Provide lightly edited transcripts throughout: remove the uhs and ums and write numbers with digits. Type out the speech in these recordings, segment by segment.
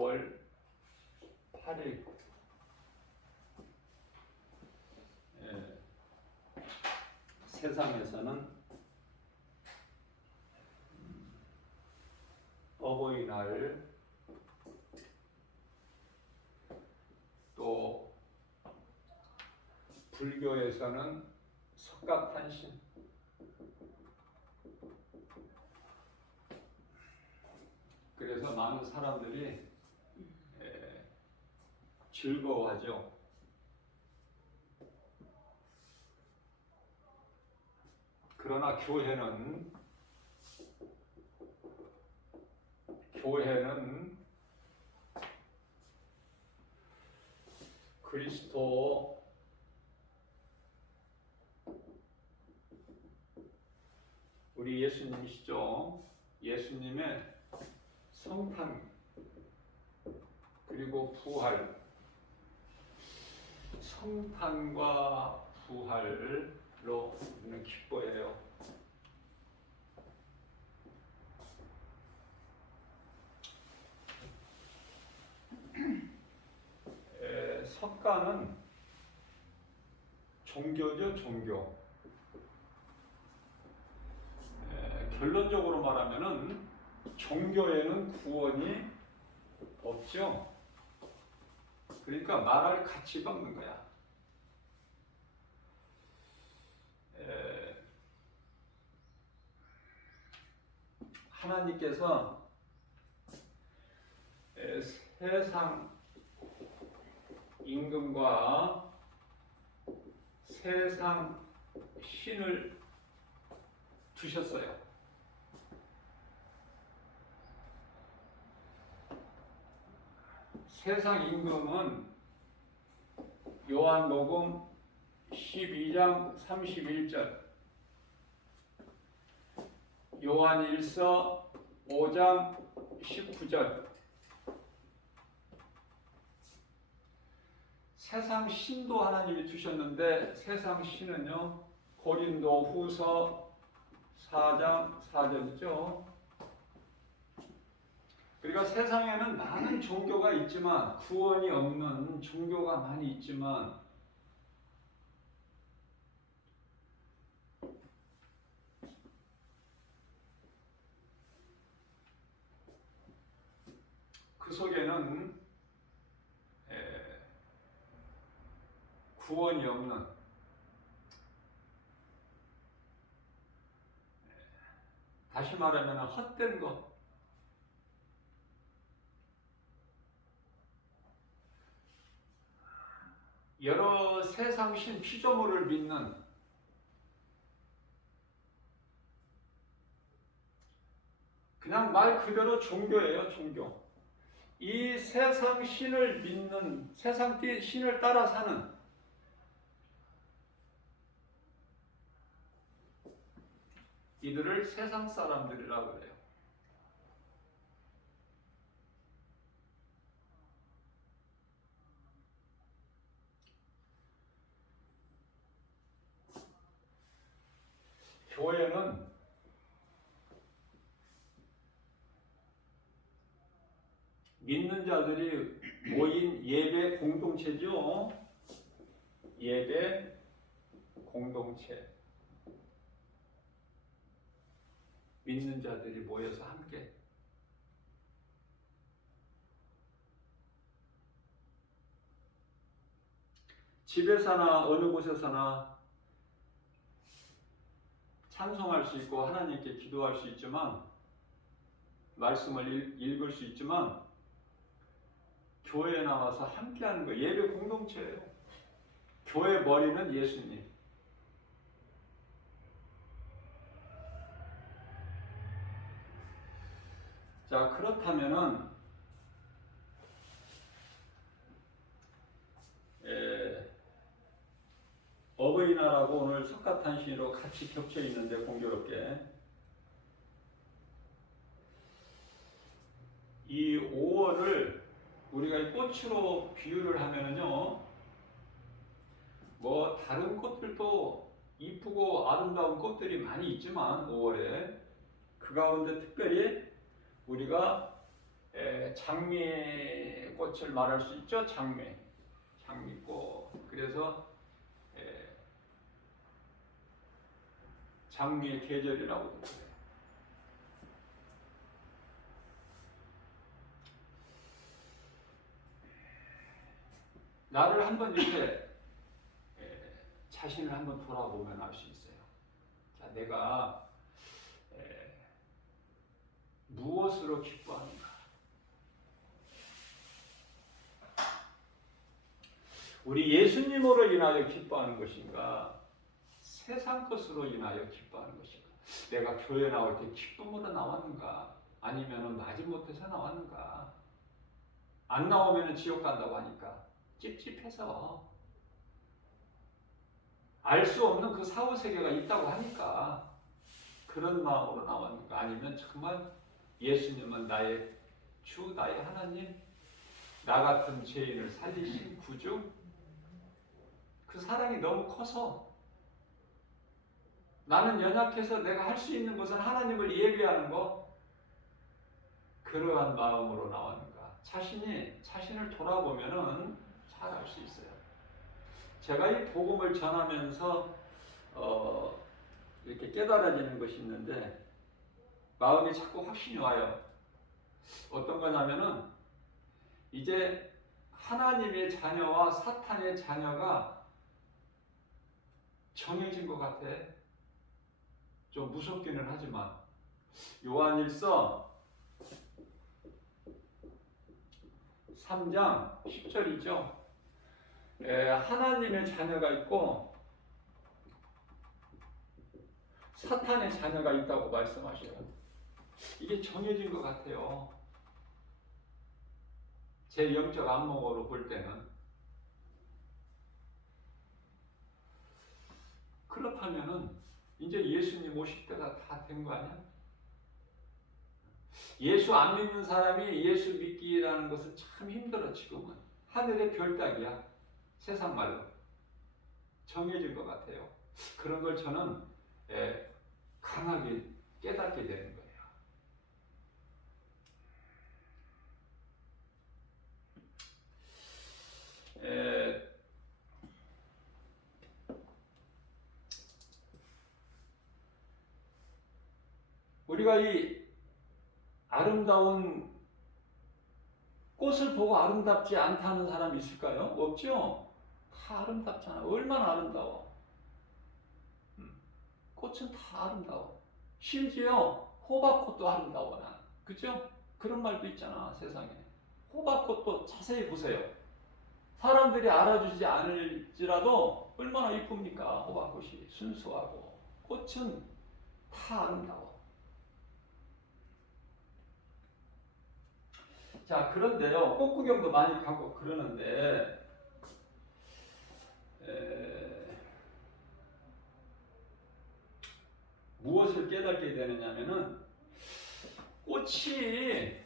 5월 8일 세상에서는 어버이날, 또 불교에서는 석가탄신, 그래서 많은 사람들이 즐거워하죠. 그러나 교회는 그리스도 우리 예수님이시죠. 예수님의 성탄 그리고 부활, 성탄과 부활로 우리는 기뻐해요. 석가는 종교죠, 종교. 결론적으로 말하면은 종교에는 구원이 없죠. 그러니까 말할 가치가 없는 거야. 하나님께서 세상 임금과 세상 신을 두셨어요. 세상 임금은 요한복음 12장 31절, 요한일서 5장 19절, 세상 신도 하나님이 두셨는데 세상 신은요, 고린도 후서 4장 4절이죠. 그러니까 세상에는 많은 종교가 있지만, 구원이 없는 종교가 많이 있지만, 그 속에는 구원이 없는, 다시 말하면 헛된 것, 여러 세상 신 피조물을 믿는, 그냥 말 그대로 종교예요, 종교. 이 세상 신을 믿는, 세상 신을 따라 사는 이들을 세상 사람들이라고 그래요. 교회는 믿는 자들이 모인 예배 공동체죠. 예배 공동체. 믿는 자들이 모여서 함께 집에서나 어느 곳에서나 찬송할 수 있고 하나님께 기도할 수 있지만, 말씀을 읽을 수 있지만, 교회에 나와서 함께하는 거 예배 공동체예요. 교회 머리는 예수님. 자, 그렇다면은 어버이날하고 오늘 석가탄신으로 같이 겹쳐 있는데, 공교롭게 이 5월을 우리가 꽃으로 비유를 하면은요, 뭐 다른 꽃들도 이쁘고 아름다운 꽃들이 많이 있지만 5월에 그 가운데 특별히 우리가 장미꽃을 말할 수 있죠. 장미꽃. 그래서 장미의 계절이라고도 그래요. 나를 한번 이렇게 자신을 한번 돌아보면 알 수 있어요. 자, 내가 무엇으로 기뻐하는가? 우리 예수님으로 인하여 기뻐하는 것인가? 세상 것으로 인하여 기뻐하는 것인가? 내가 교회 나올 때 기쁨으로 나왔는가? 아니면 마지못해서 나왔는가? 안 나오면 지옥 간다고 하니까 찝찝해서 알 수 없는 그 사후세계가 있다고 하니까 그런 마음으로 나왔는가? 아니면 정말 예수님은 나의 주, 나의 하나님, 나 같은 죄인을 살리신 구주, 그 사랑이 너무 커서 나는 연약해서 내가 할 수 있는 것은 하나님을 예배하는 것, 그러한 마음으로 나왔는가? 자신을 돌아보면은 잘 알 수 있어요. 제가 이 복음을 전하면서 이렇게 깨달아지는 것이 있는데 마음이 자꾸 확신이 와요. 어떤 거냐면은 이제 하나님의 자녀와 사탄의 자녀가 정해진 것 같아. 좀 무섭기는 하지만 요한일서 3장 10절이죠. 하나님의 자녀가 있고 사탄의 자녀가 있다고 말씀하셔요. 이게 정해진 것 같아요. 제 영적 안목으로 볼 때는. 그렇다면은 이제 예수님 오실 때가 다 된 거 아니야? 예수 안 믿는 사람이 예수 믿기라는 것은 참 힘들어. 지금은 하늘의 별 따기야. 세상 말로 정해진 것 같아요. 그런 걸 저는 강하게 깨닫게 되는 거예요. 우리가 이 아름다운 꽃을 보고 아름답지 않다는 사람이 있을까요? 없죠? 다 아름답잖아. 얼마나 아름다워. 꽃은 다 아름다워. 심지어 호박꽃도 아름다워. 난. 그죠? 그런 말도 있잖아, 세상에. 호박꽃도 자세히 보세요. 사람들이 알아주지 않을지라도 얼마나 이쁩니까? 호박꽃이 순수하고. 꽃은 다 아름다워. 자, 그런데요, 꽃 구경도 많이 가고 그러는데, 무엇을 깨닫게 되느냐면은, 꽃이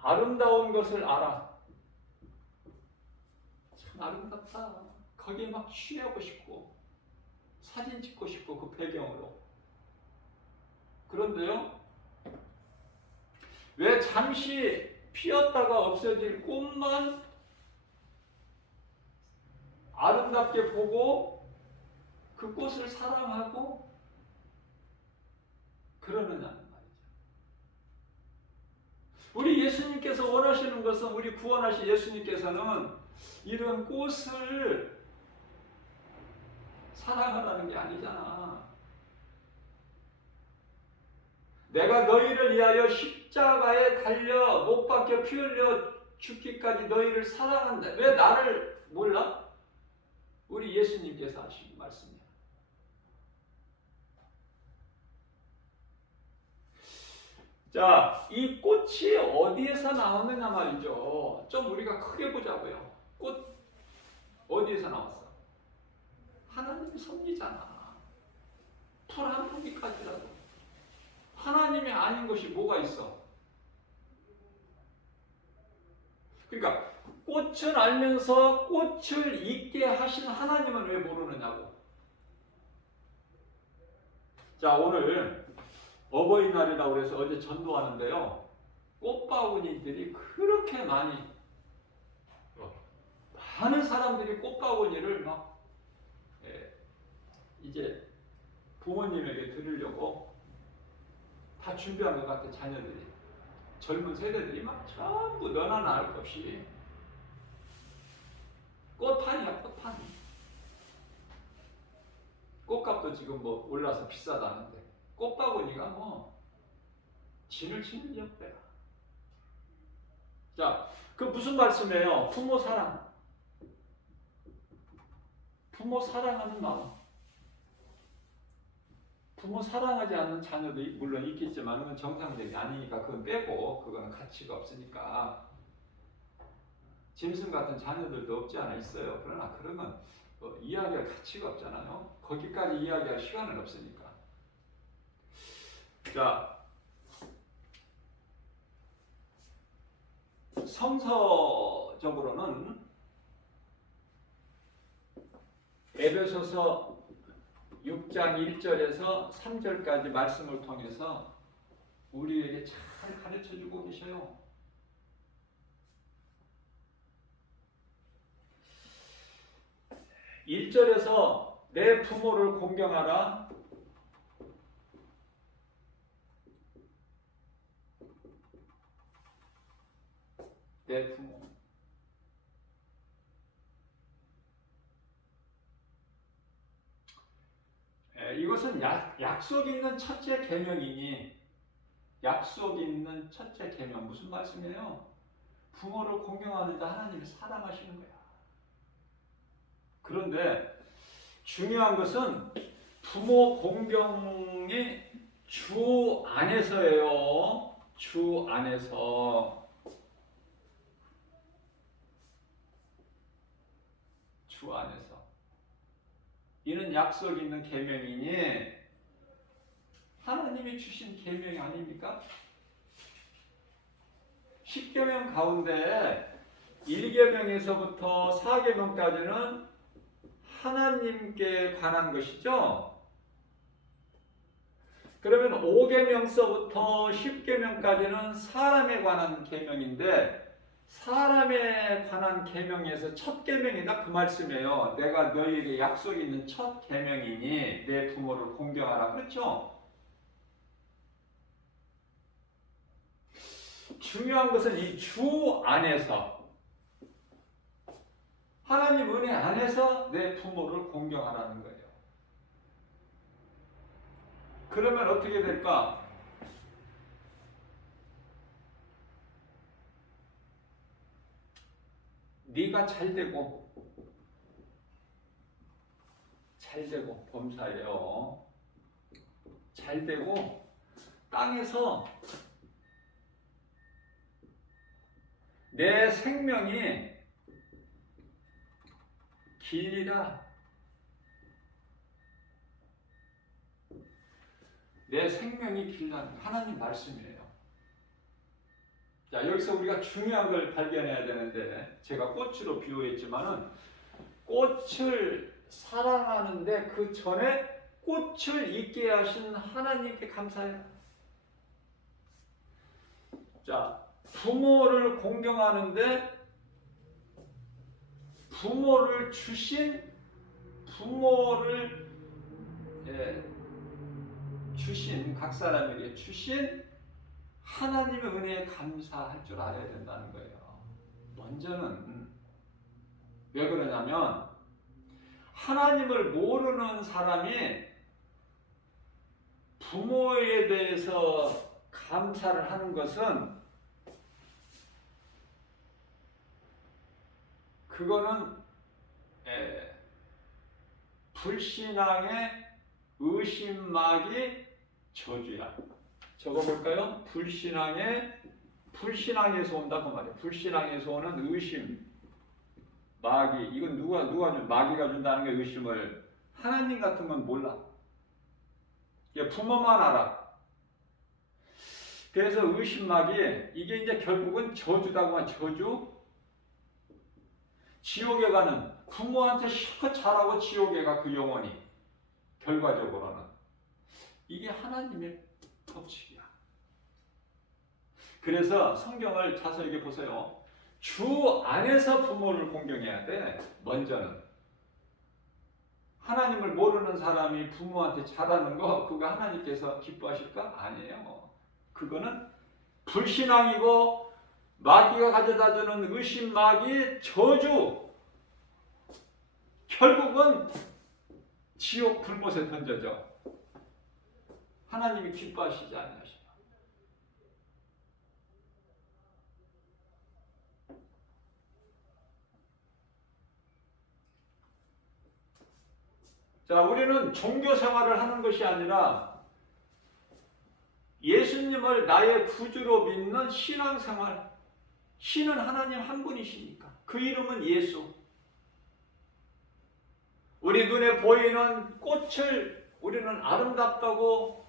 아름다운 것을 알아. 참 아름답다. 거기에 막 취하고 싶고, 사진 찍고 싶고, 그 배경으로. 그런데요, 왜 잠시 피었다가 없어질 꽃만 아름답게 보고 그 꽃을 사랑하고 그러느냐는 말이죠. 우리 예수님께서 원하시는 것은, 우리 구원하신 예수님께서는 이런 꽃을 사랑하라는 게 아니잖아. 내가 너희를 위하여 십자가에 달려 못 박혀 피 흘려 죽기까지 너희를 사랑한다. 왜 나를 몰라? 우리 예수님께서 하신 말씀이야. 자, 이 꽃이 어디에서 나왔느냐 말이죠. 좀 우리가 크게 보자고요. 꽃 어디에서 나왔어? 하나님의 섭리잖아. 풀 한 포기까지라도. 하나님이 아닌 것이 뭐가 있어? 그러니까 꽃을 알면서 꽃을 있게 하신 하나님은 왜 모르느냐고. 자, 오늘 어버이날이라고 그래서 어제 전도하는데요. 꽃바구니들이 그렇게 많은 사람들이 꽃바구니를 막 이제 부모님에게 드리려고 다 준비한 것 같아. 자녀들이, 젊은 세대들이 막 전부 너나 나할 것 없이 꽃판이야, 꽃판. 꽃값도 지금 뭐 올라서 비싸다는데 꽃바구니가 뭐 진을 치는 역배야. 자, 그 무슨 말씀이에요? 부모 사랑. 부모 사랑하는 마음. 부모 사랑하지 않는 자녀도 물론 있겠지만 그건 정상적이 아니니까 그건 빼고, 그거는 가치가 없으니까. 짐승 같은 자녀들도 없지 않아 있어요. 그러나 그러면 이야기할 가치가 없잖아요. 거기까지 이야기할 시간은 없으니까. 자, 성서적으로는 에베소서 6장 1절에서 3절까지 말씀을 통해서 우리에게 잘 가르쳐주고 계셔요. 1절에서 내 부모를 공경하라. 내 부모. 이것은 약속 있는 첫째 계명이니, 약속 있는 첫째 계명 무슨 말씀이에요? 부모를 공경하는 자 하나님이 사랑하시는 거야. 그런데 중요한 것은 부모 공경이 주 안에서예요. 주 안에서. 주 안에서. 이는 약속 있는 계명이니 하나님이 주신 계명이 아닙니까? 10계명 가운데 1계명에서부터 4계명까지는 하나님께 관한 것이죠. 그러면 5계명서부터 10계명까지는 사람에 관한 계명인데, 사람에 관한 계명에서 첫 계명이다 그 말씀이에요. 내가 너희에게 약속이 있는 첫 계명이니 내 부모를 공경하라. 그렇죠? 중요한 것은 이 주 안에서, 하나님 은혜 안에서 내 부모를 공경하라는 거예요. 그러면 어떻게 될까? 네가 잘되고 범사예요. 잘되고 땅에서 내 생명이 길리라. 내 생명이 길다는 하나님 말씀이에요. 자, 여기서 우리가 중요한 걸 발견해야 되는데, 제가 꽃으로 비유했지만은 꽃을 사랑하는데 그 전에 꽃을 있게 하신 하나님께 감사해라. 자, 부모를 공경하는데 부모를 주신 각 사람에게 주신 하나님의 은혜에 감사할 줄 알아야 된다는 거예요. 먼저는. 왜 그러냐면 하나님을 모르는 사람이 부모에 대해서 감사를 하는 것은, 그거는 불신앙의 의심막이 저주야. 적어볼까요? 불신앙에서 온다 그 말이에요. 불신앙에서 오는 의심, 마귀. 이건 누가 마귀가 준다는 게 의심을. 하나님 같은 건 몰라. 부모만 알아. 그래서 의심막이 이게 이제 결국은 저주다고 하면 저주. 지옥에 가는, 부모한테 실컷 잘하고 지옥에 가 그 영혼이 결과적으로는. 이게 하나님의 법칙이야. 그래서 성경을 자세하게 보세요. 주 안에서 부모를 공경해야 돼. 먼저는. 하나님을 모르는 사람이 부모한테 잘하는 거 그거 하나님께서 기뻐하실까? 아니에요. 그거는 불신앙이고 마귀가 가져다주는 의심, 마귀, 저주, 결국은 지옥 불못에 던져져. 하나님이 기뻐하시지 않으시나. 자, 우리는 종교 생활을 하는 것이 아니라 예수님을 나의 구주로 믿는 신앙생활. 신은 하나님 한 분이시니까. 그 이름은 예수. 우리 눈에 보이는 꽃을 우리는 아름답다고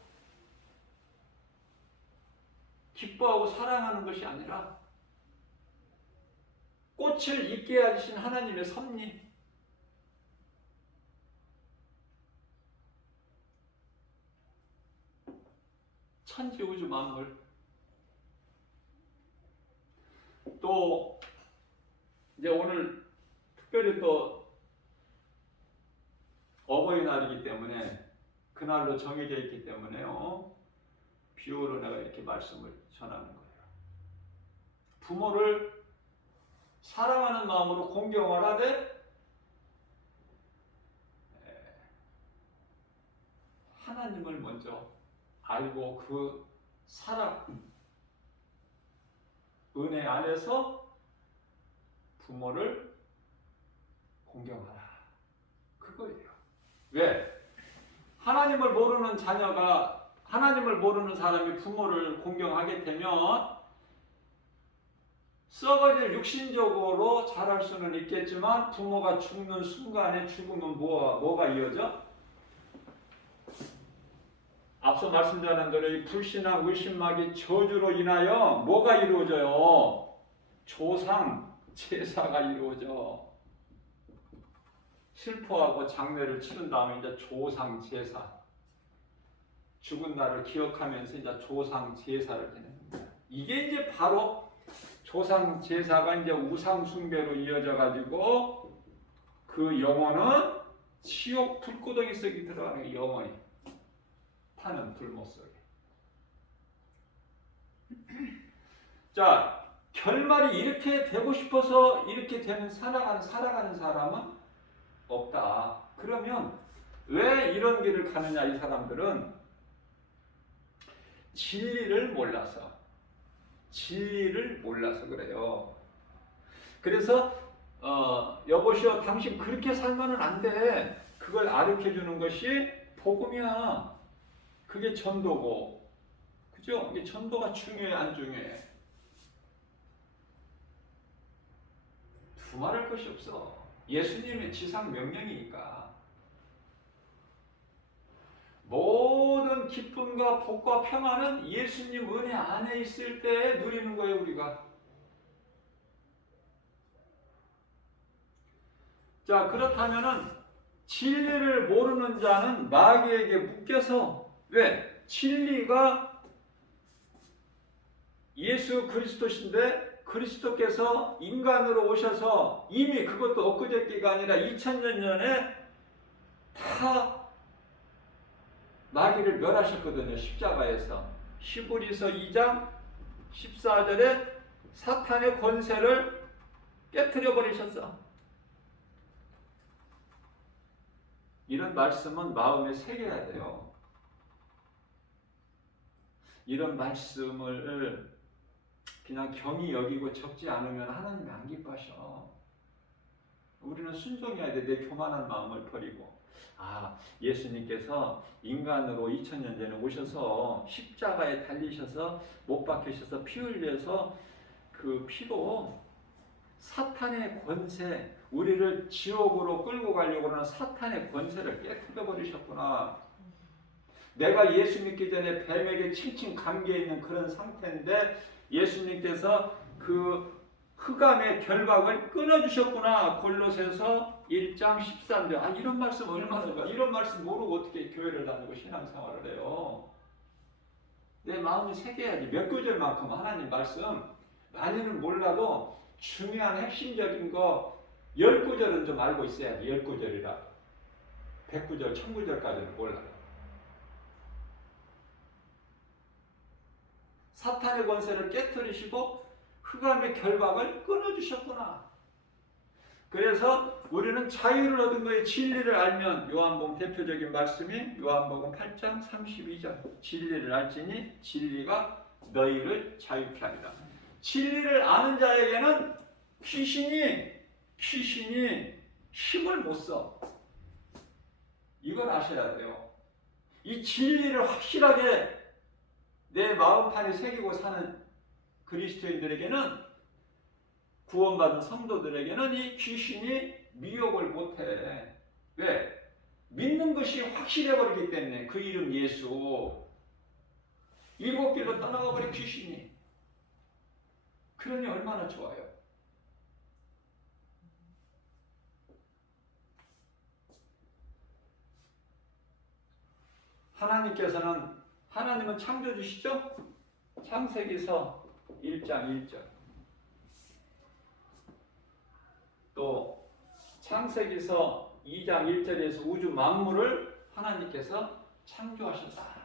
기뻐하고 사랑하는 것이 아니라 꽃을 있게 하신 하나님의 섭리. 천지 우주 만물. 또 이제 오늘 특별히 또 어버이날이기 때문에 그날로 정해져 있기 때문에요. 비유로 내가 이렇게 말씀을 전하는 거예요. 부모를 사랑하는 마음으로 공경을 하되 하나님을 먼저 알고 그 사랑, 은혜 안에서 부모를 공경하라. 그거예요. 왜? 하나님을 모르는 자녀가, 하나님을 모르는 사람이 부모를 공경하게 되면 썩어질 육신적으로 자랄 수는 있겠지만 부모가 죽는 순간에 죽으면 뭐가 이어져? 앞서 말씀드린 대로 이 불신앙, 의심마귀, 저주로 인하여 뭐가 이루어져요? 조상, 제사가 이루어져. 슬퍼하고 장례를 치른 다음에 이제 조상 제사. 죽은 날을 기억하면서 이제 조상 제사를 지냅니다. 이게 이제 바로 조상 제사가 이제 우상 숭배로 이어져 가지고 그 영혼은 지옥 불구덩이 속에 들어가는 영혼이 타는 불못 속에. 자, 결말이 이렇게 되고 싶어서 이렇게 되는 살아가는 사람은 없다. 그러면 왜 이런 길을 가느냐? 이 사람들은 진리를 몰라서 그래요. 그래서 여보시오, 당신 그렇게 살면은 안 돼. 그걸 가르쳐 주는 것이 복음이야. 그게 전도고, 그죠? 이게 전도가 중요해, 안 중요해? 두말할 것이 없어. 예수님의 지상 명령이니까. 모든 기쁨과 복과 평안은 예수님 은혜 안에 있을 때 누리는 거예요, 우리가. 자, 그렇다면은 진리를 모르는 자는 마귀에게 묶여서, 왜? 진리가 예수 그리스도신데 그리스도께서 인간으로 오셔서 이미 그것도 엊그저께가 아니라 2000년 전에 다 마귀를 멸하셨거든요. 십자가에서. 히브리서 2장 14절에 사탄의 권세를 깨트려 버리셨어. 이런 말씀은 마음에 새겨야 돼요. 이런 말씀을 그냥 경히 여기고 적지 않으면 하나님이 안 기뻐하셔. 우리는 순종해야 돼. 내 교만한 마음을 버리고. 예수님께서 인간으로 2000년 전에 오셔서 십자가에 달리셔서 못 박히셔서 피 흘려서 그 피로 사탄의 권세, 우리를 지옥으로 끌고 가려고 하는 사탄의 권세를 깨뜨려 버리셨구나. 내가 예수 믿기 전에 뱀에게 칭칭 감겨 있는 그런 상태인데 예수님께서 그 흑암의 결박을 끊어주셨구나. 골로새서 1장 13절. 이런 말씀 얼마나 좋아. 이런 말씀 모르고 어떻게 교회를 다니고 신앙생활을 해요. 내 마음이 새겨야지. 몇 구절만큼 하나님 말씀 많이는 몰라도 중요한 핵심적인 거 10구절은 좀 알고 있어야지. 10구절이라 100구절, 1000구절까지는 몰라요. 사탄의 권세를 깨뜨리시고 흑암의 결박을 끊어주셨구나. 그래서 우리는 자유를 얻은 거예요. 진리를 알면, 요한복음 대표적인 말씀이 요한복음 8장 32절, 진리를 알지니 진리가 너희를 자유케 하리라. 진리를 아는 자에게는 귀신이 힘을 못 써. 이걸 아셔야 돼요. 이 진리를 확실하게 내 마음판에 새기고 사는 그리스도인들에게는, 구원받은 성도들에게는 이 귀신이 미혹을 못해. 왜? 믿는 것이 확실해버리기 때문에. 그 이름 예수. 7길로 떠나가 버린 귀신이. 그러니 얼마나 좋아요. 하나님은 창조주시죠? 창세기서 1장 1절. 또 창세기서 2장 1절에서 우주 만물을 하나님께서 창조하셨다.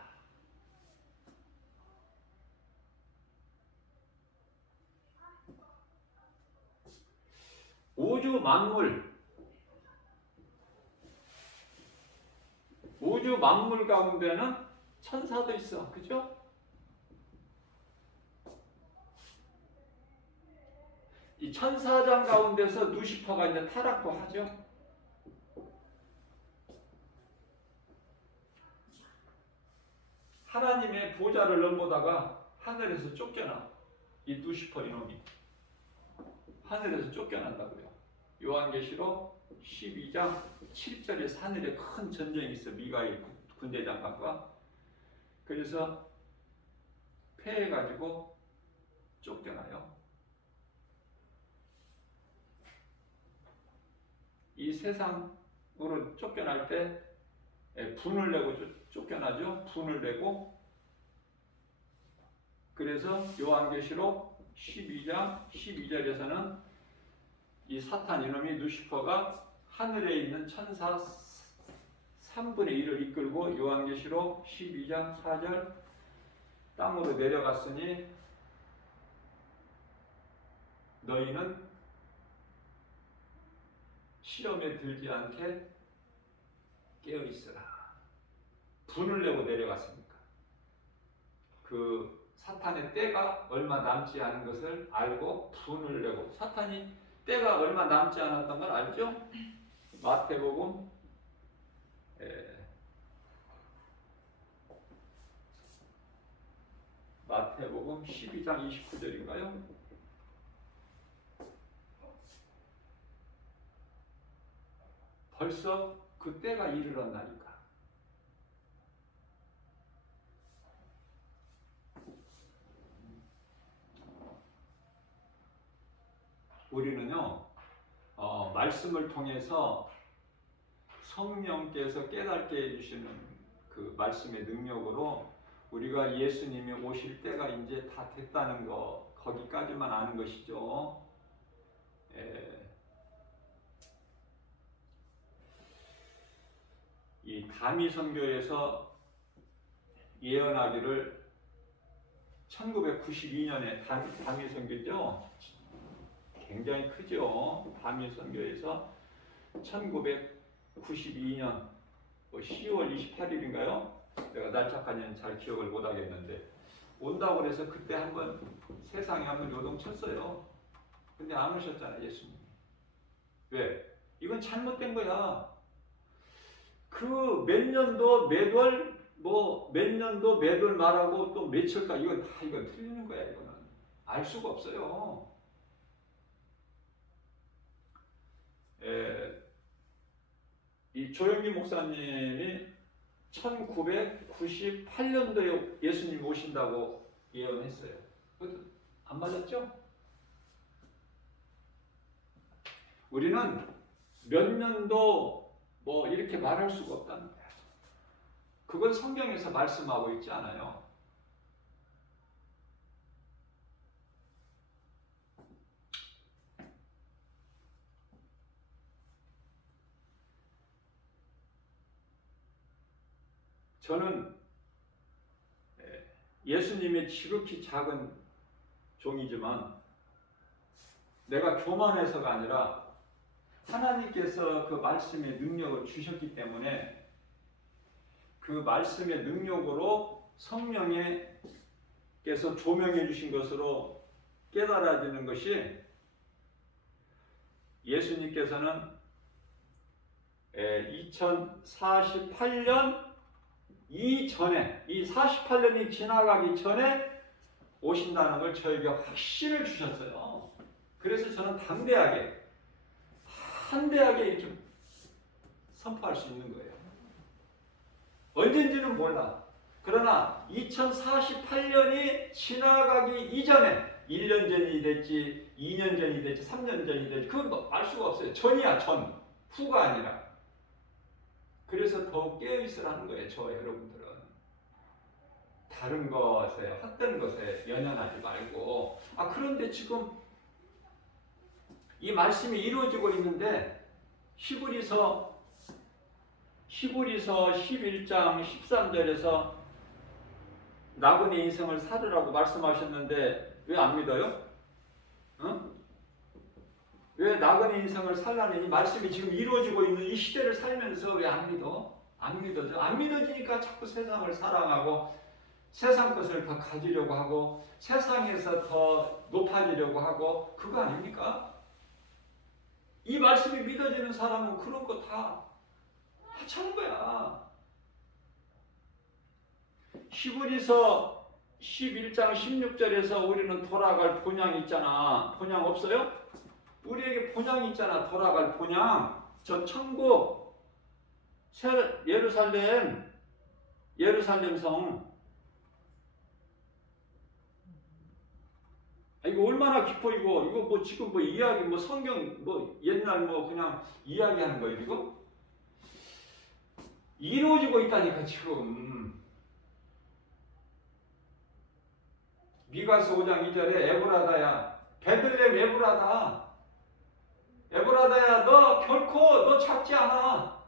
우주 만물 가운데는 천사도 있어. 그죠? 이 천사장 가운데서 루시퍼가 이제 타락도 하죠. 하나님의 보좌를 넘보다가 하늘에서 쫓겨나. 이 루시퍼 이놈이 하늘에서 쫓겨난다고요. 요한계시록 12장 7절에서 하늘에 큰 전쟁이 있어. 미가엘 군대장관과. 그래서 패해가지고 쫓겨나요. 이 세상으로 쫓겨날 때 분을 내고 쫓겨나죠. 분을 내고. 그래서 요한계시록 12장 12절에서는 이 사탄 이놈이 루시퍼가 하늘에 있는 천사 3분의 1을 이끌고, 요한계시록 12장 4절, 땅으로 내려갔으니 너희는 시험에 들지 않게 깨어있으라. 분을 내고 내려갔으니까. 그 사탄의 때가 얼마 남지 않은 것을 알고 분을 내고, 사탄이 때가 얼마 남지 않았던 걸 알죠? 마태복음 12장 29절인가요? 벌써 그 때가 이르렀나니까. 우리는요, 말씀을 통해서 성령께서 깨닫게 해주시는 그 말씀의 능력으로 우리가 예수님이 오실 때가 이제 다 됐다는 거, 거기까지만 아는 것이죠. 이 다미 선교에서 예언하기를 1992년에 다미 선교죠. 굉장히 크죠. 다미 선교에서 1992년 10월 28일인가요? 내가 날짜까지는 잘 기억을 못 하겠는데 온다고 그래서 그때 한번 세상에 한번 요동쳤어요. 근데 안 오셨잖아요, 예수님이. 왜? 이건 잘못된 거야. 그 몇 년도 매달 몇 년도 매달 말하고 또 며칠까, 이건 틀리는 거야. 이거는 알 수가 없어요. 이 조영기 목사님이 1998년도에 예수님 오신다고 예언했어요. 그것도 안 맞았죠? 우리는 몇 년도 이렇게 말할 수가 없다는 거야. 그건 성경에서 말씀하고 있지 않아요. 저는 예수님의 지극히 작은 종이지만 내가 교만해서가 아니라 하나님께서 그 말씀의 능력을 주셨기 때문에 그 말씀의 능력으로 성령께서 조명해 주신 것으로 깨달아지는 것이 예수님께서는 2048년 이전에, 이 48년이 지나가기 전에 오신다는 걸 저에게 확신을 주셨어요. 그래서 저는 담대하게, 한대하게 이렇게 선포할 수 있는 거예요. 언젠지는 몰라. 그러나 2048년이 지나가기 이전에 1년 전이 됐지, 2년 전이 됐지, 3년 전이 됐지, 그건 알 수가 없어요. 전이야, 전. 후가 아니라. 그래서 더욱 깨어있으라는 거예요, 저 여러분들은. 다른 것에, 헛된 것에 연연하지 말고. 그런데 지금 이 말씀이 이루어지고 있는데 히브리서 11장 13절에서 나그네 인생을 살으라고 말씀하셨는데 왜 안 믿어요? 응? 왜 나그네 인생을 살라는 이 말씀이 지금 이루어지고 있는 이 시대를 살면서 왜 안 믿어? 안 믿어져. 안 믿어지니까 자꾸 세상을 사랑하고 세상 것을 더 가지려고 하고 세상에서 더 높아지려고 하고 그거 아닙니까? 이 말씀이 믿어지는 사람은 그런 거 다 하찮은 거야. 히브리서 11장 16절에서 우리는 돌아갈 본향이 있잖아. 본향 없어요? 우리에게 본향이 있잖아. 돌아갈 본향. 저 천국, 예루살렘 성. 이거 얼마나 깊어 이거 뭐 지금 뭐 이야기 뭐 성경 뭐 옛날 뭐 그냥 이야기하는 거예요 이거? 이루어지고 있다니까 지금. 미가서 5장 2절에 에브라다야, 베들레헴 에브라다야, 너 결코 너 작지 않아.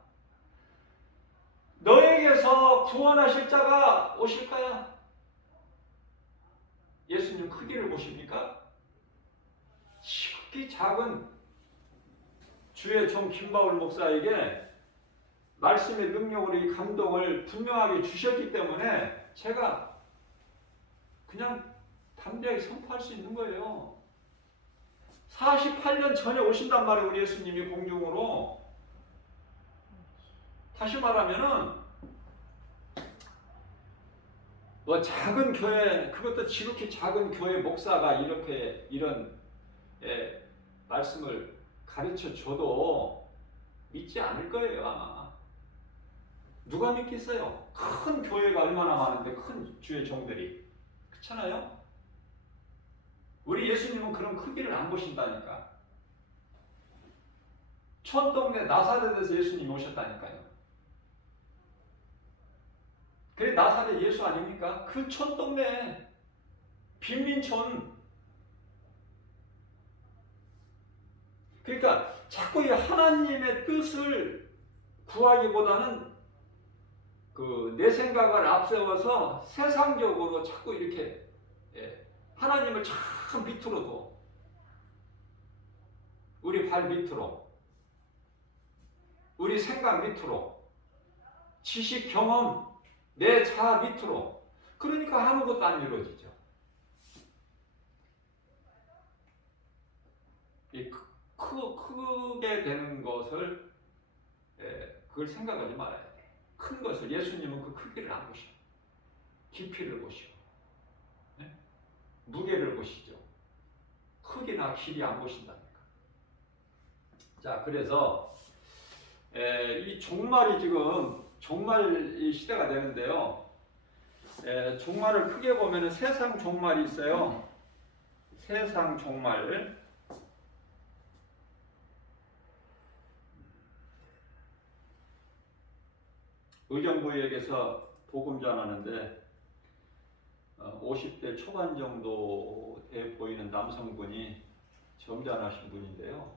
너에게서 구원하실 자가 오실 거야. 예수님 크기를 보십니까? 지극히 작은 주의 종 김바울 목사에게 말씀의 능력으로 이 감동을 분명하게 주셨기 때문에 제가 그냥 담대하게 선포할 수 있는 거예요. 48년 전에 오신단 말이에요. 우리 예수님이 공중으로. 다시 말하면은 뭐 작은 교회, 그것도 지극히 작은 교회 목사가 이런 말씀을 가르쳐 줘도 믿지 않을 거예요 아마. 누가 믿겠어요? 큰 교회가 얼마나 많은데 큰 주의 종들이. 그렇잖아요? 우리 예수님은 그런 크기를 안 보신다니까. 촌동네 나사렛에서 예수님이 오셨다니까요. 그게 나사렛 예수 아닙니까? 그 촌동네 빈민촌. 그러니까 자꾸 이 하나님의 뜻을 구하기보다는 내 생각을 앞세워서 세상적으로 자꾸 이렇게 하나님을 참 밑으로 둬. 우리 발 밑으로, 우리 생각 밑으로, 지식 경험 내 자아 밑으로. 그러니까 아무것도 안 이루어지죠. 이 크게 되는 것을 그걸 생각하지 말아야 돼. 큰 것을 예수님은 그 크기를 안 보시고 깊이를 보시고 무게를 보시죠. 크기나 길이 안 보신다니까. 자, 그래서 이 종말이 지금 종말 시대가 되는데요. 종말을 크게 보면은 세상 종말이 있어요. 세상 종말. 의정부역에서 복음 전하는데 50대 초반 정도 돼 보이는 남성분이 점잖으신 분인데요.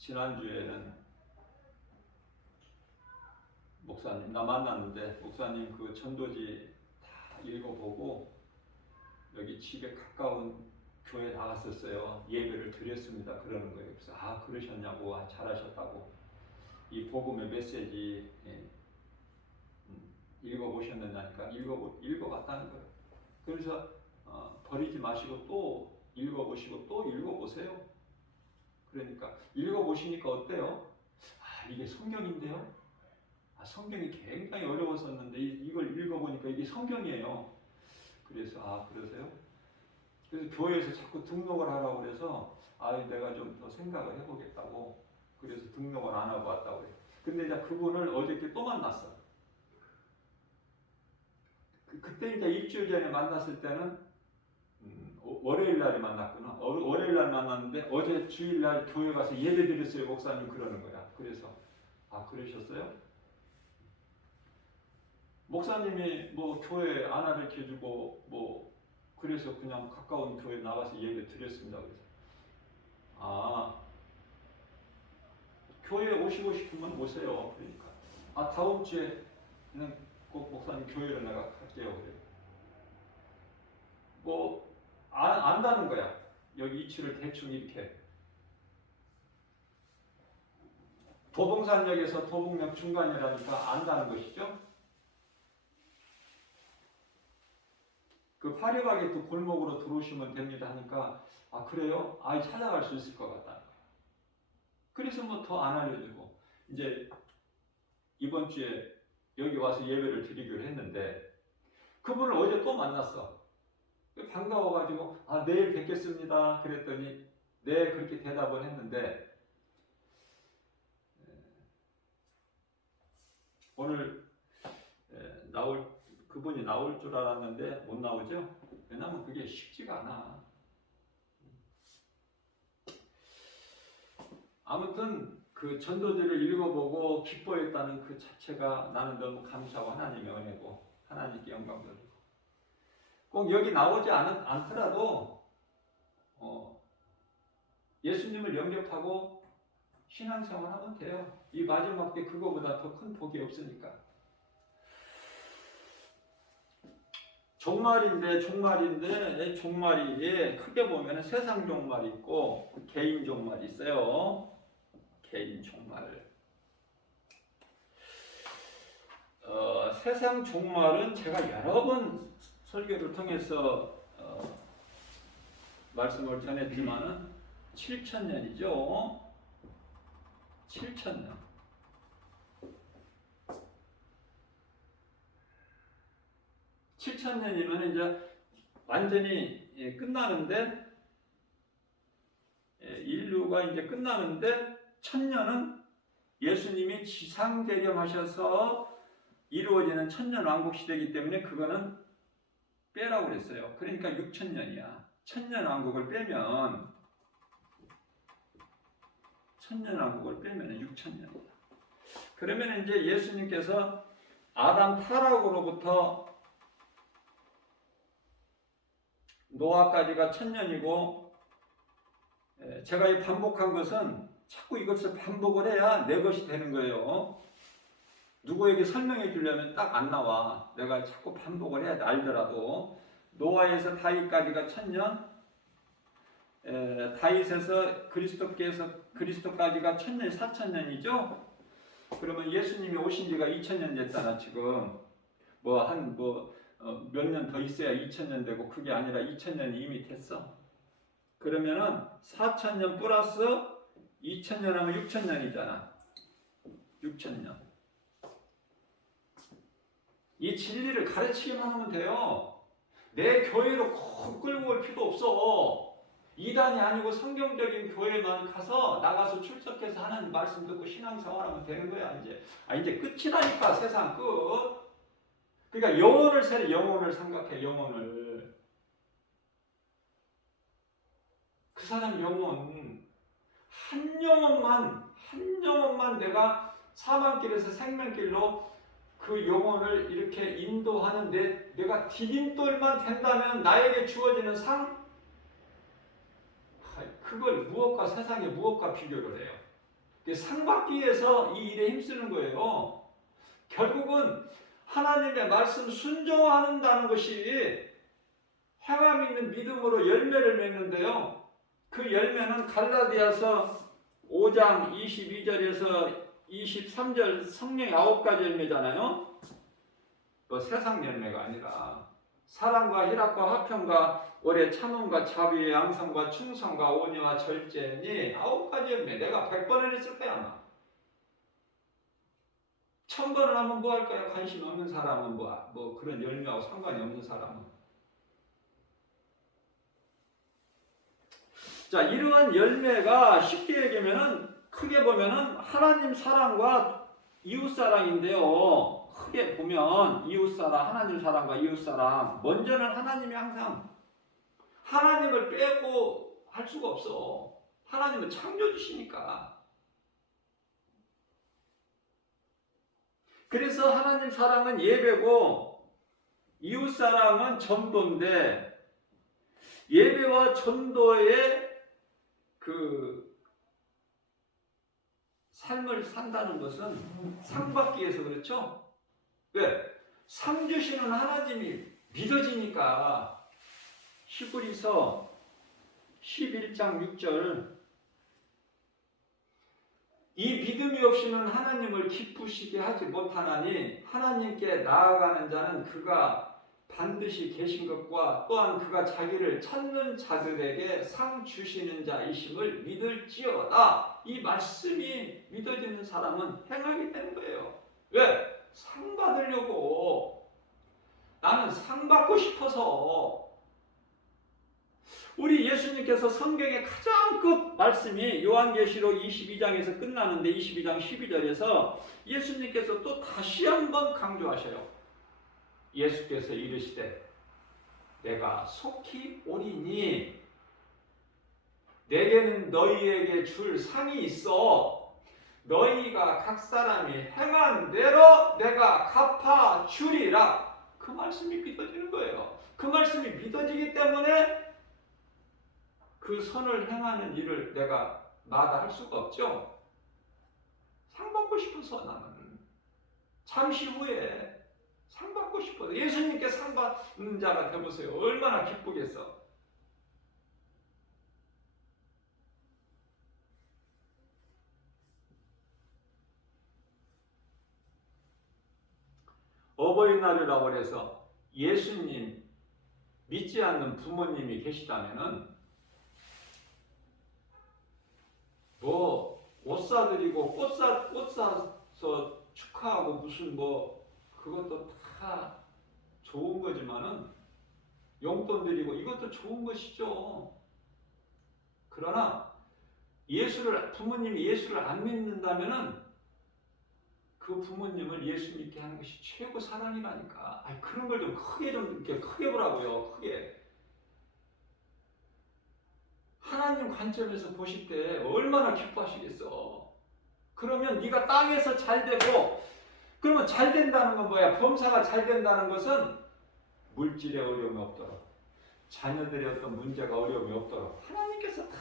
지난주에는 목사님 나 만났는데 목사님 그 전도지 다 읽어보고 여기 집에 가까운 교회 나갔었어요. 예배를 드렸습니다. 그러는 거예요. 그래서 아 그러셨냐고, 아, 잘하셨다고. 이 복음의 메시지 읽어보셨느냐니까 읽어봤다는 거예요. 그래서 버리지 마시고 또 읽어보시고 또 읽어보세요. 그러니까 읽어보시니까 어때요? 아 이게 성경인데요? 아, 성경이 굉장히 어려웠었는데 이걸 읽어보니까 이게 성경이에요. 그래서 아 그러세요? 그래서 교회에서 자꾸 등록을 하라고 그래서 아 내가 좀 더 생각을 해보겠다고 그래서 등록을 안 하고 왔다고 그래요. 근데 이제 그분을 어저께 또 만났어. 그때 이제 일주일 전에 만났을 때는 월요일 날에 만났구나. 월요일 날 만났는데 어제 주일 날 교회 가서 예배 드렸어요. 목사님 그러는 거야. 그래서 아 그러셨어요? 목사님이 뭐 교회 안 가르쳐주고 뭐 그래서 그냥 가까운 교회 나가서 예배 드렸습니다. 그래서 아 교회 오시고 싶으면 오세요. 그러니까 아 다음 주에는 꼭 목사님 교회를 내가 갈게요. 그래요. 뭐 안다는 거야. 여기 위치를 대충 이렇게 도봉산역에서 도봉역 중간이라니까 안다는 것이죠. 그 파리바게트 골목으로 들어오시면 됩니다 하니까 아 그래요? 아 찾아갈 수 있을 것 같다. 그래서 뭐 더 안 알려주고 이제 이번 주에 여기 와서 예배를 드리기로 했는데 그분을 어제 또 만났어. 반가워가지고 아 내일 뵙겠습니다 그랬더니 네 그렇게 대답을 했는데 오늘 그분이 나올 줄 알았는데 못 나오죠. 왜냐하면 그게 쉽지가 않아. 아무튼 그 전도지를 읽어보고 기뻐했다는 그 자체가 나는 너무 감사하고 하나님의 은혜고 하나님께 영광 돌리고 꼭 여기 나오지 않더라도 예수님을 영접하고 신앙생활하면 돼요. 이 마지막 때 그거보다 더 큰 복이 없으니까. 종말이 크게 보면 세상 종말이 있고 개인 종말이 있어요. 개인 종말. 세상 종말은 제가 여러 번 설교를 통해서 말씀을 전했지만은 7,000년이죠. 7,000년. 7,000년이면 이제 완전히 끝나는데 인류가 이제 끝나는데 1,000년은 예수님이 지상 재림하셔서 이루어지는 1,000년 왕국 시대이기 때문에 그거는 빼라고 그랬어요. 그러니까 6,000년이야. 1,000년 왕국을 빼면 6,000년이야. 그러면 이제 예수님께서 아담 타락으로부터 노아까지가 1,000년이고 제가 이 반복한 것은 자꾸 이것을 반복을 해야 내 것이 되는 거예요. 누구에게 설명해 주려면 딱 안 나와. 내가 자꾸 반복을 해야 알더라도 노아에서 다윗까지가 1,000년, 다윗에서 그리스도까지가 1,000년, 4,000년이죠. 그러면 예수님이 오신 지가 2,000년 됐잖아 지금. 몇 년 더 있어야 2,000년 되고 그게 아니라 2,000년이 이미 됐어. 그러면은 4,000년 플러스 2,000년 하면 6,000년이잖아. 6,000년. 이 진리를 가르치기만 하면 돼요. 내 교회로 꼭 끌고 올 필요 없어. 이단이 아니고 성경적인 교회만 가서 나가서 출석해서 하나님 말씀 듣고 신앙생활하면 되는 거야. 이제 끝이라니까. 세상 끝. 그러니까 영혼을 생각해. 영혼을. 그 사람 영혼 한 영혼만 내가 사망길에서 생명길로 그 영혼을 이렇게 인도하는 내가 디딤돌만 된다면 나에게 주어지는 상, 그걸 세상의 무엇과 비교를 해요. 상 받기 위해서 이 일에 힘쓰는 거예요. 결국은 하나님의 말씀 순종한다는 것이 행함 있는 믿음으로 열매를 맺는데요. 그 열매는 갈라디아서 5장 22절에서 23절 성령의 9가지 열매잖아요. 세상 열매가 아니라 사랑과 희락과 화평과 오래 참음과 자비, 양성과 충성과 온유와 절제니 9가지 열매. 내가 100번을 했을 거야 아마. 1000번을 하면 뭐 할 거야? 관심 없는 사람은 뭐 그런 열매하고 상관이 없는 사람은. 자, 이러한 열매가 쉽게 얘기하면은 크게 보면은 하나님 사랑과 이웃 사랑인데요. 크게 보면 이웃 사랑, 하나님 사랑과 이웃 사랑. 먼저는 하나님이 항상 하나님을 빼고 할 수가 없어. 하나님은 창조주시니까. 그래서 하나님 사랑은 예배고 이웃 사랑은 전도인데 예배와 전도의 그 삶을 산다는 것은 상 받기 위해서 그렇죠? 왜? 상 주시는 하나님이 믿어지니까. 히브리서 11장 6절 이 믿음이 없이는 하나님을 기쁘시게 하지 못하나니 하나님께 나아가는 자는 그가 반드시 계신 것과 또한 그가 자기를 찾는 자들에게 상 주시는 자이심을 믿을지어다. 이 말씀이 믿어지는 사람은 행하게 되는 거예요. 왜? 상 받으려고. 나는 상 받고 싶어서. 우리 예수님께서 성경의 가장 끝 말씀이 요한계시록 22장에서 끝나는데 22장 12절에서 예수님께서 또 다시 한번 강조하셔요. 예수께서 이르시되 내가 속히 오리니 내게는 너희에게 줄 상이 있어 너희가 각 사람이 행한 대로 내가 갚아 주리라. 그 말씀이 믿어지는 거예요. 그 말씀이 믿어지기 때문에 그 선을 행하는 일을 내가 마다할 수가 없죠. 상 받고 싶어서 나는 잠시 후에 상 받고 싶어서 예수님께 상 받는 자가 되보세요. 얼마나 기쁘겠어. 어버이날이라고 해서 예수님 믿지 않는 부모님이 계시다면은 뭐 옷 사드리고 꽃 사서 축하하고 무슨 뭐 그것도 다 좋은 거지만은 용돈 드리고 이것도 좋은 것이죠. 그러나 부모님이 예수를 안 믿는다면은 그 부모님을 예수 믿게 하는 것이 최고 사랑이라니까. 아니, 그런 걸 좀 크게 보라고요. 크게. 하나님 관점에서 보실 때 얼마나 기뻐하시겠어. 그러면 네가 땅에서 잘 되고, 그러면 잘 된다는 건 뭐야? 범사가 잘 된다는 것은 물질에 어려움이 없도록, 자녀들의 어떤 문제가 어려움이 없도록 하나님께서 다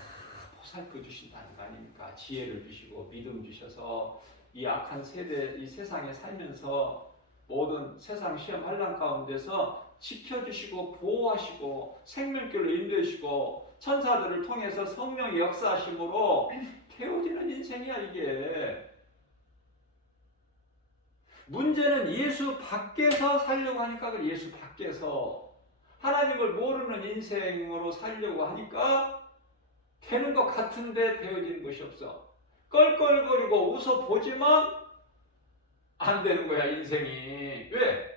보살펴 주신다는 거 아닙니까? 지혜를 주시고 믿음 주셔서 이 악한 세대, 이 세상에 살면서 모든 세상 시험 환난 가운데서 지켜주시고 보호하시고 생명길로 인도해주시고 천사들을 통해서 성령의 역사하심으로 태워지는 인생이야 이게. 문제는 예수 밖에서 살려고 하니까 그래. 예수 밖에서 하나님을 모르는 인생으로 살려고 하니까 되는 것 같은데 되어지는 것이 없어. 껄껄거리고 웃어보지만 안 되는 거야 인생이. 왜?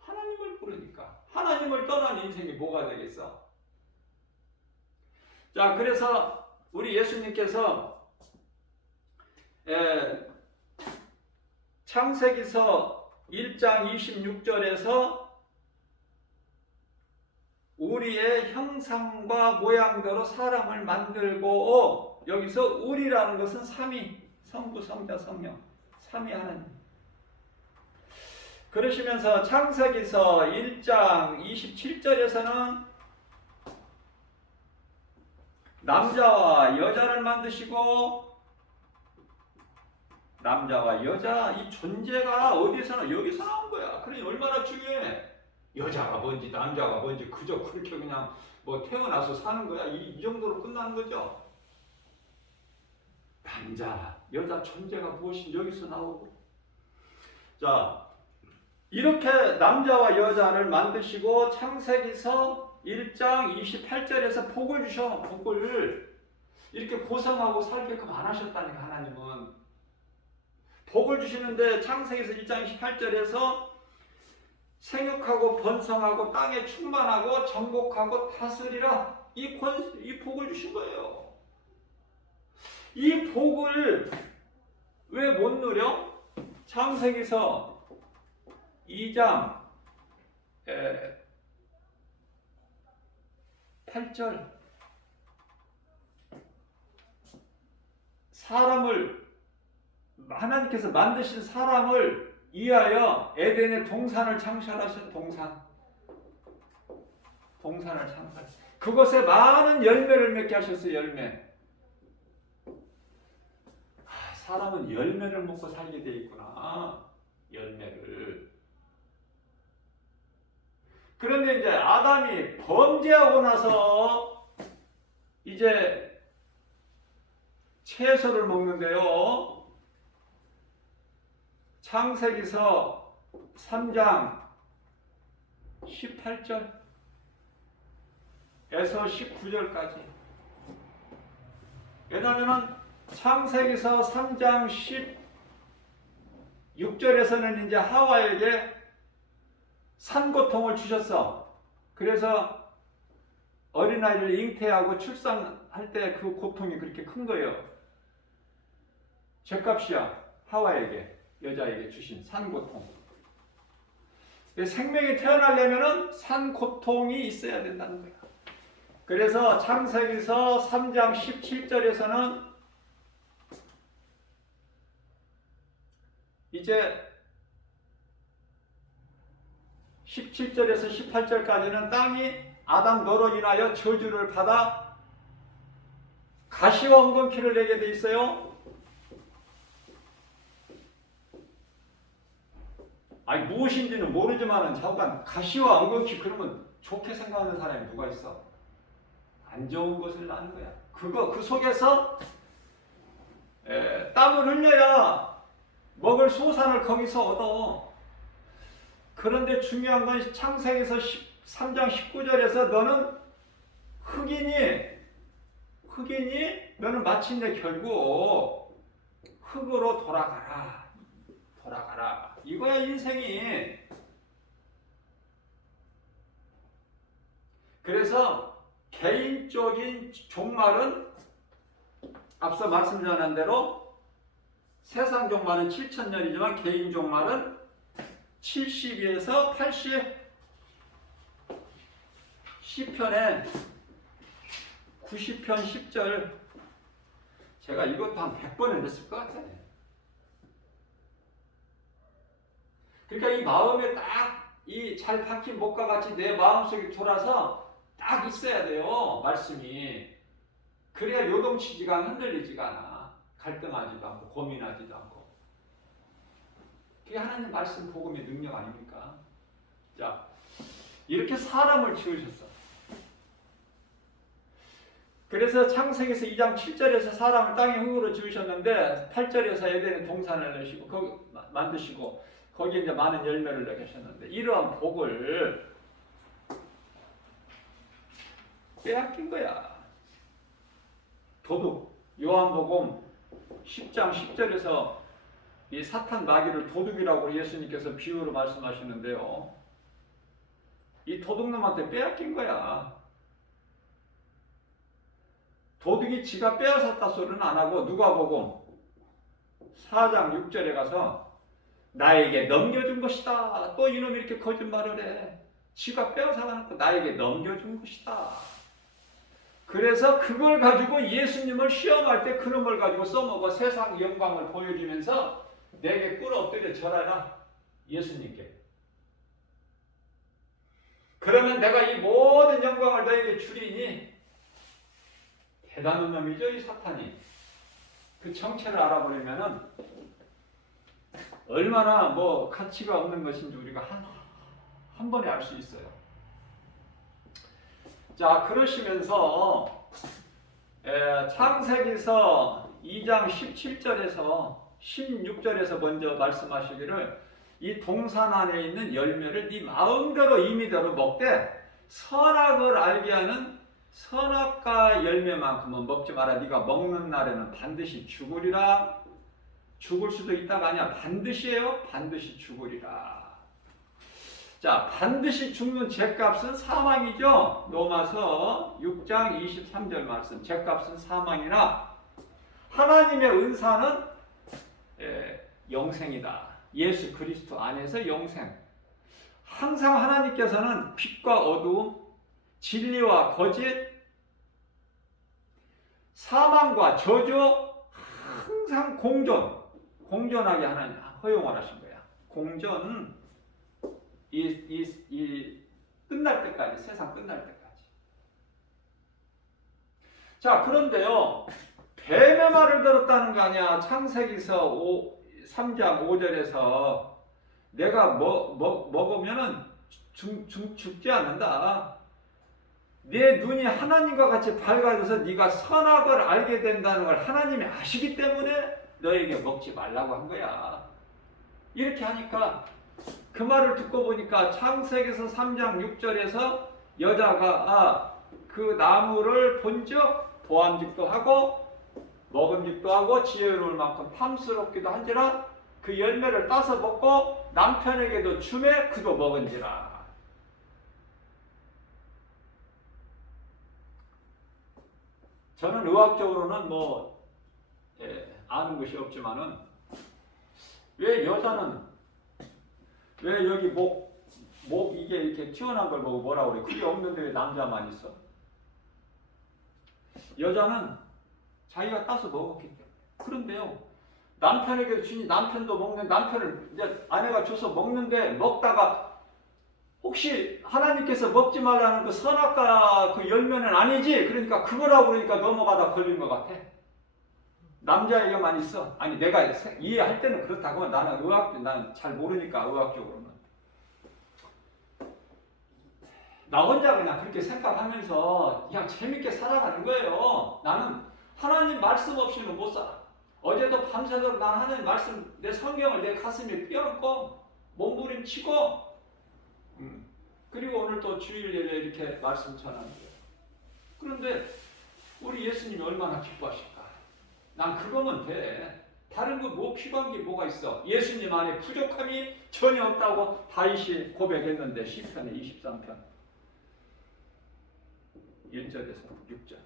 하나님을 모르니까. 하나님을 떠난 인생이 뭐가 되겠어? 자, 그래서 우리 예수님께서 창세기서 1장 26절에서 우리의 형상과 모양대로 사람을 만들고, 여기서 우리라는 것은 삼위, 성부, 성자, 성령, 삼위 하나님. 그러시면서 창세기서 1장 27절에서는 남자와 여자를 만드시고 남자와 여자 이 존재가 어디서나 여기서 나온 거야. 그러니 얼마나 중요해. 여자가 뭔지 남자가 뭔지 그저 그렇게 그냥 뭐 태어나서 사는 거야. 이 정도로 끝나는 거죠. 남자, 여자 존재가 무엇인지 여기서 나오고. 자, 이렇게 남자와 여자를 만드시고 창세기서 1장 28절에서 복을 주셔. 복을 이렇게 고생하고 살게끔 안 하셨다니까. 하나님은 복을 주시는데 창세기서 1장 28절에서 생육하고 번성하고 땅에 충만하고 정복하고 다스리라 이 복을 주신 거예요. 이 복을 왜 못 누려? 창세기서 2장 8절 하나님께서 만드신 사람을 위하여 에덴의 동산을 창설하신 동산을 창설. 그것에 많은 열매를 맺게 하셨어요. 열매. 사람은 열매를 먹고 살게 돼 있구나. 열매를. 그런데 이제 아담이 범죄하고 나서 이제 채소를 먹는데요. 창세기서 3장 18절에서 19절까지. 왜냐하면 창세기서 3장 16절에서는 이제 하와에게 산고통을 주셨어. 그래서 어린아이를 잉태하고 출산할 때 그 고통이 그렇게 큰 거예요. 죗값이야. 하와에게, 여자에게 주신 산고통. 생명이 태어나려면 산고통이 있어야 된다는 거야. 그래서 창세기서 3장 17절에서는 이제 17절에서 18절까지는 땅이 아담 너로 인하여 저주를 받아 가시와 엉겅퀴를 내게 돼 있어요. 아니 무엇인지는 모르지만은 잠깐 가시와 엉겅퀴 그러면 좋게 생각하는 사람이 누가 있어? 안 좋은 것을 낳는 거야. 그 속에서 땀을 흘려야 먹을 소산을 거기서 얻어. 그런데 중요한 건 창세기서 3장 19절에서 너는 흙이니 너는 마침내 결국 흙으로 돌아가라. 이거야 인생이. 그래서 개인적인 종말은 앞서 말씀드린 대로 세상 종말은 7,000년이지만 개인 종말은 70에서 80. 시편에 90편 10절 제가 이것도 한 100번 읽었을 것 같아요. 그러니까 이 마음에 딱 이 잘 박힌 목과 같이 내 마음속에 돌아서 딱 있어야 돼요. 말씀이. 그래야 요동치지가 흔들리지가 않아. 갈등하지도 않고 고민하지도 않고. 그게 하나님 말씀 복음의 능력 아닙니까? 자, 이렇게 사람을 지으셨어. 그래서 창세기서 2장 7절에서 사람을 땅의 흙으로 지으셨는데 8절에서 에덴의 동산을 내시고 거기 만드시고 거기에 이제 많은 열매를 내게 하셨는데 이러한 복을 빼앗긴 거야. 도둑. 요한복음 10장 10절에서 이 사탄 마귀를 도둑이라고 예수님께서 비유로 말씀하시는데요. 이 도둑놈한테 빼앗긴 거야. 도둑이 지가 빼앗았다 소리는 안 하고 누가복음 4장 6절에 가서 나에게 넘겨준 것이다. 또 이놈이 이렇게 거짓말을 해. 지가 빼앗아가는 거 나에게 넘겨준 것이다. 그래서 그걸 가지고 예수님을 시험할 때 그놈을 가지고 써먹어 세상 영광을 보여주면서 내게 꿇어 엎드려 절하라. 예수님께. 그러면 내가 이 모든 영광을 너에게 주리니. 대단한 놈이죠, 이 사탄이. 그 정체를 알아버리면은 얼마나 뭐 가치가 없는 것인지 우리가 한 번에 알 수 있어요. 자, 그러시면서 창세기서 2장 17절에서 16절에서 먼저 말씀하시기를 이 동산 안에 있는 열매를 네 마음대로 임의대로 먹되 선악을 알게 하는 선악과 열매만큼은 먹지 마라. 네가 먹는 날에는 반드시 죽으리라. 죽을 수도 있다가 아니야. 반드시예요. 반드시 죽으리라. 자, 반드시 죽는 죗값은 사망이죠. 로마서 6장 23절 말씀. 죗값은 사망이나 하나님의 은사는 영생이다. 예수 그리스도 안에서 영생. 항상 하나님께서는 빛과 어두움, 진리와 거짓, 사망과 저주 항상 공존하게 하나님 허용을 하신 거야. 공존은 이 끝날 때까지, 세상 끝날 때까지. 자, 그런데요, 뱀의 말을 들었다는 거 아니야. 창세기서 3장 5절에서 내가 먹으면은 죽지 않는다. 내 눈이 하나님과 같이 밝아져서 네가 선악을 알게 된다는 걸 하나님이 아시기 때문에 너에게 먹지 말라고 한 거야. 이렇게 하니까 그 말을 듣고 보니까 창세기서 3장 6절에서 여자가 그 나무를 본즉 보암직도 하고 먹음직도 하고 지혜로울 만큼 탐스럽기도 한지라 그 열매를 따서 먹고 남편에게도 주매 그도 먹은지라. 저는 의학적으로는 아는 것이 없지만은 왜 여자는 왜 여기 목 이게 이렇게 튀어나온 걸 보고 뭐라 그래? 그게 없는데 왜 남자만 있어? 여자는 자기가 따서 먹었기 때문에. 그런데요, 남편에게 주니 남편도 먹는 남편을 이제 아내가 줘서 먹는데 먹다가 혹시 하나님께서 먹지 말라는 그 선악과 그 열매는 아니지? 그러니까 그거라고 그러니까 넘어가다 걸린 것 같아. 남자에게만 있어. 아니 내가 이해할 때는 그렇다고. 나는 잘 모르니까 의학적으로는. 나 혼자 그냥 그렇게 생각하면서 그냥 재밌게 살아가는 거예요. 나는 하나님 말씀 없이는 못 살아. 어제도 밤새도록 난 하나님 말씀, 내 성경을 내 가슴에 띄워놓고 몸부림치고 그리고 오늘 또 주일 예배 이렇게 말씀 전하는 거예요. 그런데 우리 예수님이 얼마나 기뻐하실까? 난 그거면 돼. 다른 거 뭐 필요한 게 뭐가 있어? 예수님 안에 부족함이 전혀 없다고 다윗이 고백했는데 시편의 23편 1절에서 6절.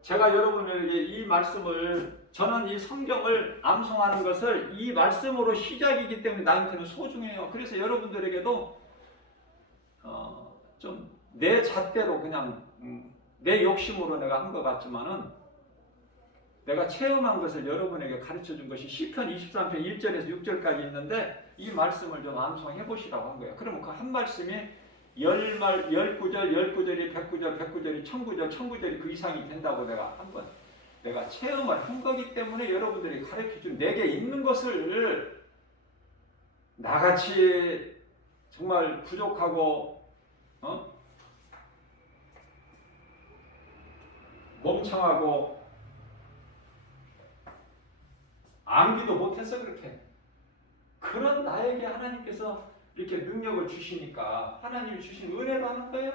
제가 여러분에게 이 말씀을, 저는 이 성경을 암송하는 것을 이 말씀으로 시작이기 때문에 나한테는 소중해요. 그래서 여러분들에게도 좀 내 잣대로 그냥 내 욕심으로 내가 한 것 같지만은 내가 체험한 것을 여러분에게 가르쳐 준 것이 시편 23편 1절에서 6절까지 있는데 이 말씀을 좀 암송해 보시라고 한 거예요. 그러면 그 한 말씀이 10구절, 10구절이 109절, 109절이 1000구절, 1009절이 그 이상이 된다고 내가 체험을 한 거기 때문에 여러분들이 가르쳐 준 내게 있는 것을 나같이 정말 부족하고 멍청하고 암기도 못해서 그렇게 그런 나에게 하나님께서 이렇게 능력을 주시니까 하나님이 주신 은혜로 하는 거예요.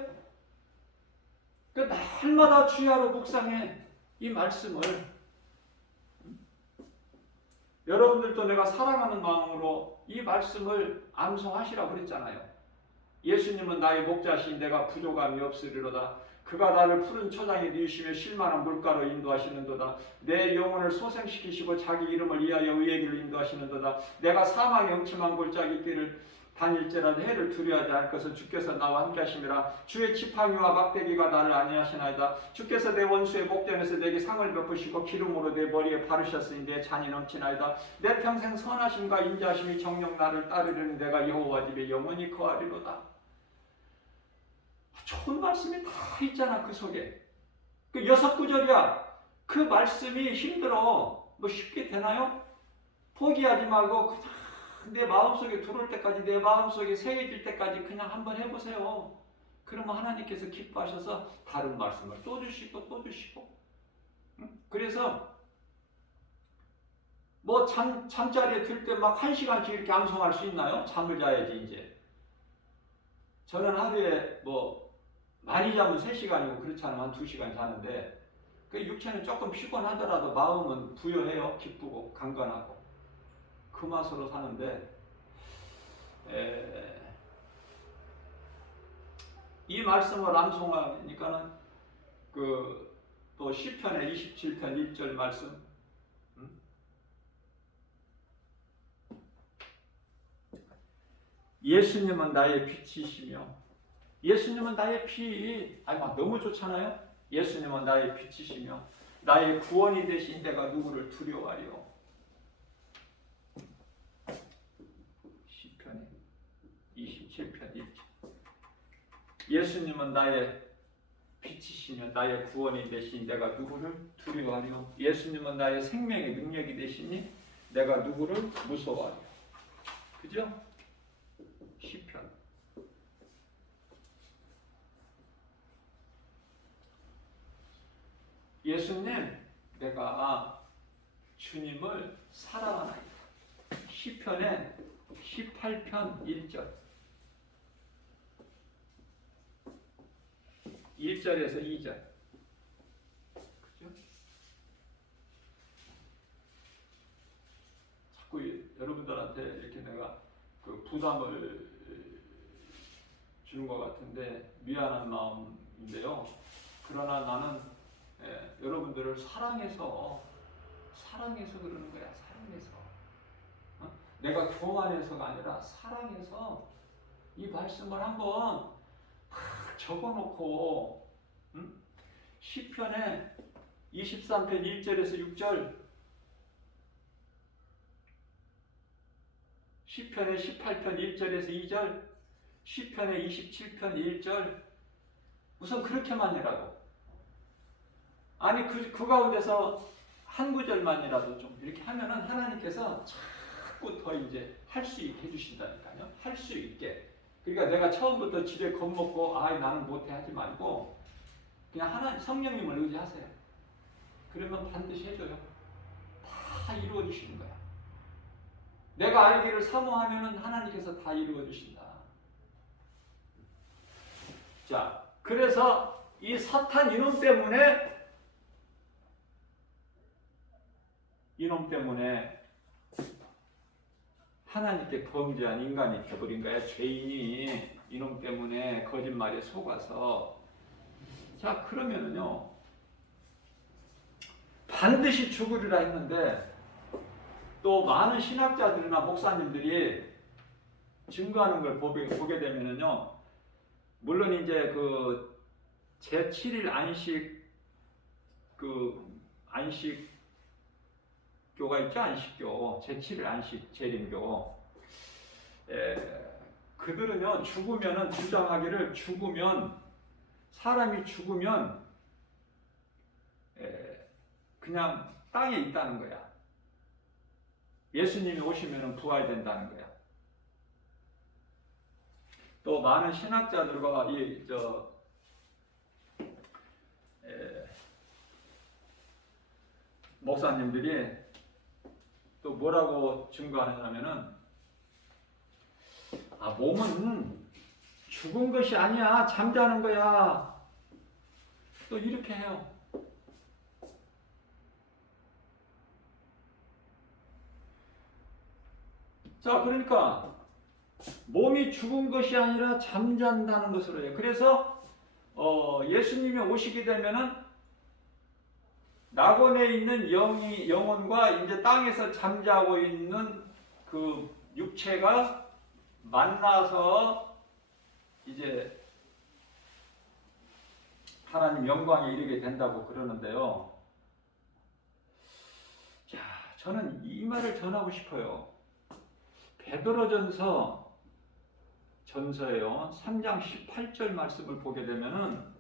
그러니까 날마다 주야로 묵상해 이 말씀을. 여러분들도 내가 사랑하는 마음으로 이 말씀을 암송하시라고 그랬잖아요. 예수님은 나의 목자시인 내가 부족함이 없으리로다. 그가 나를 푸른 초장에 누이시며 실만한 물가로 인도하시는도다. 내 영혼을 소생시키시고 자기 이름을 위하여 의의 길을 인도하시는도다. 내가 사망의 음침한 골짜기 길을 다닐지라도 해를 두려워하지 않을 것을 주께서 나와 함께 하심이라. 주의 지팡이와 막대기가 나를 안위하시나이다. 주께서 내 원수의 목전에서 내게 상을 베푸시고 기름으로 내 머리에 바르셨으니 내 잔이 넘치나이다. 내 평생 선하심과 인자하심이 정녕 나를 따르려니 내가 여호와 집에 영원히 거하리로다. 좋은 말씀이 다 있잖아. 그 속에 그 6구절이야. 그 말씀이 힘들어. 뭐 쉽게 되나요? 포기하지 말고 그냥 내 마음속에 들어올 때까지, 내 마음속에 새겨질 때까지 그냥 한번 해보세요. 그러면 하나님께서 기뻐하셔서 다른 말씀을 또 주시고 또 주시고. 그래서 뭐 잠자리에 들 때 막 1시간씩 이렇게 암송할 수 있나요? 잠을 자야지 이제. 저는 하루에 뭐 많이 자면 3시간이고 그렇지 않으면 한 2시간 자는데, 그 육체는 조금 피곤하더라도 마음은 부여해요. 기쁘고 강건하고 그 맛으로 사는데, 이 말씀을 암송하니까는 또 시편의 27편 1절 말씀, 예수님은 나의 빛이시며, 예수님은 나의 빛, 막 너무 좋잖아요. 예수님은 나의 빛이시며 나의 구원이 되신 내가 누구를 두려워하리요. 시편 27편 1절. 예수님은 나의 빛이시며 나의 구원이 되신 내가 누구를 두려워하리요. 예수님은 나의 생명의 능력이 되시니 내가 누구를 무서워하리요. 그죠? 시편. 예수님, 내가 주님을 사랑하나이다. 시편의 18편 1절. 1절에서 2절. 그죠? 자꾸 여러분들한테 이렇게 내가 부담을 주는 것 같은데 미안한 마음인데요. 그러나 나는 여러분들을 사랑해서 그러는 거야. 사랑해서. 내가 교만해서가 아니라 사랑해서 이 말씀을 한번 적어놓고, 시편의 23편 1절에서 6절, 시편의 18편 1절에서 2절, 시편의 27편 1절, 우선 그렇게만이라도, 아니 그 가운데서 한 구절만이라도 좀 이렇게 하면은 하나님께서 자꾸 더 이제 할 수 있게 해주신다니까요. 할 수 있게. 그러니까 내가 처음부터 지레 겁먹고 나는 못해 하지 말고 그냥 하나님 성령님을 의지하세요. 그러면 반드시 해줘요. 다 이루어 주시는 거야. 내가 알기를 사모하면은 하나님께서 다 이루어 주신다. 자, 그래서 이 사탄 이놈 때문에 하나님께 범죄한 인간이 되어버린 거야. 죄인이 이놈 때문에 거짓말에 속아서. 자, 그러면은요, 반드시 죽으리라 했는데 또 많은 신학자들이나 목사님들이 증거하는 걸 보게 되면은요, 물론 이제 제7일 안식교가 있죠. 안식교, 제7일 안식 재림교. 그들은요, 죽으면은 주장하기를 사람이 죽으면 그냥 땅에 있다는 거야. 예수님이 오시면은 부활된다는 거야. 또 많은 신학자들과 목사님들이 또 뭐라고 증거하느냐면은, 몸은 죽은 것이 아니야, 잠자는 거야. 또 이렇게 해요. 자, 그러니까 몸이 죽은 것이 아니라 잠잔다는 것으로 해요. 그래서 예수님이 오시게 되면은 낙원에 있는 영혼과 이제 땅에서 잠자고 있는 그 육체가 만나서 이제 하나님 영광에 이르게 된다고 그러는데요. 자, 저는 이 말을 전하고 싶어요. 베드로전서에요 3장 18절 말씀을 보게 되면은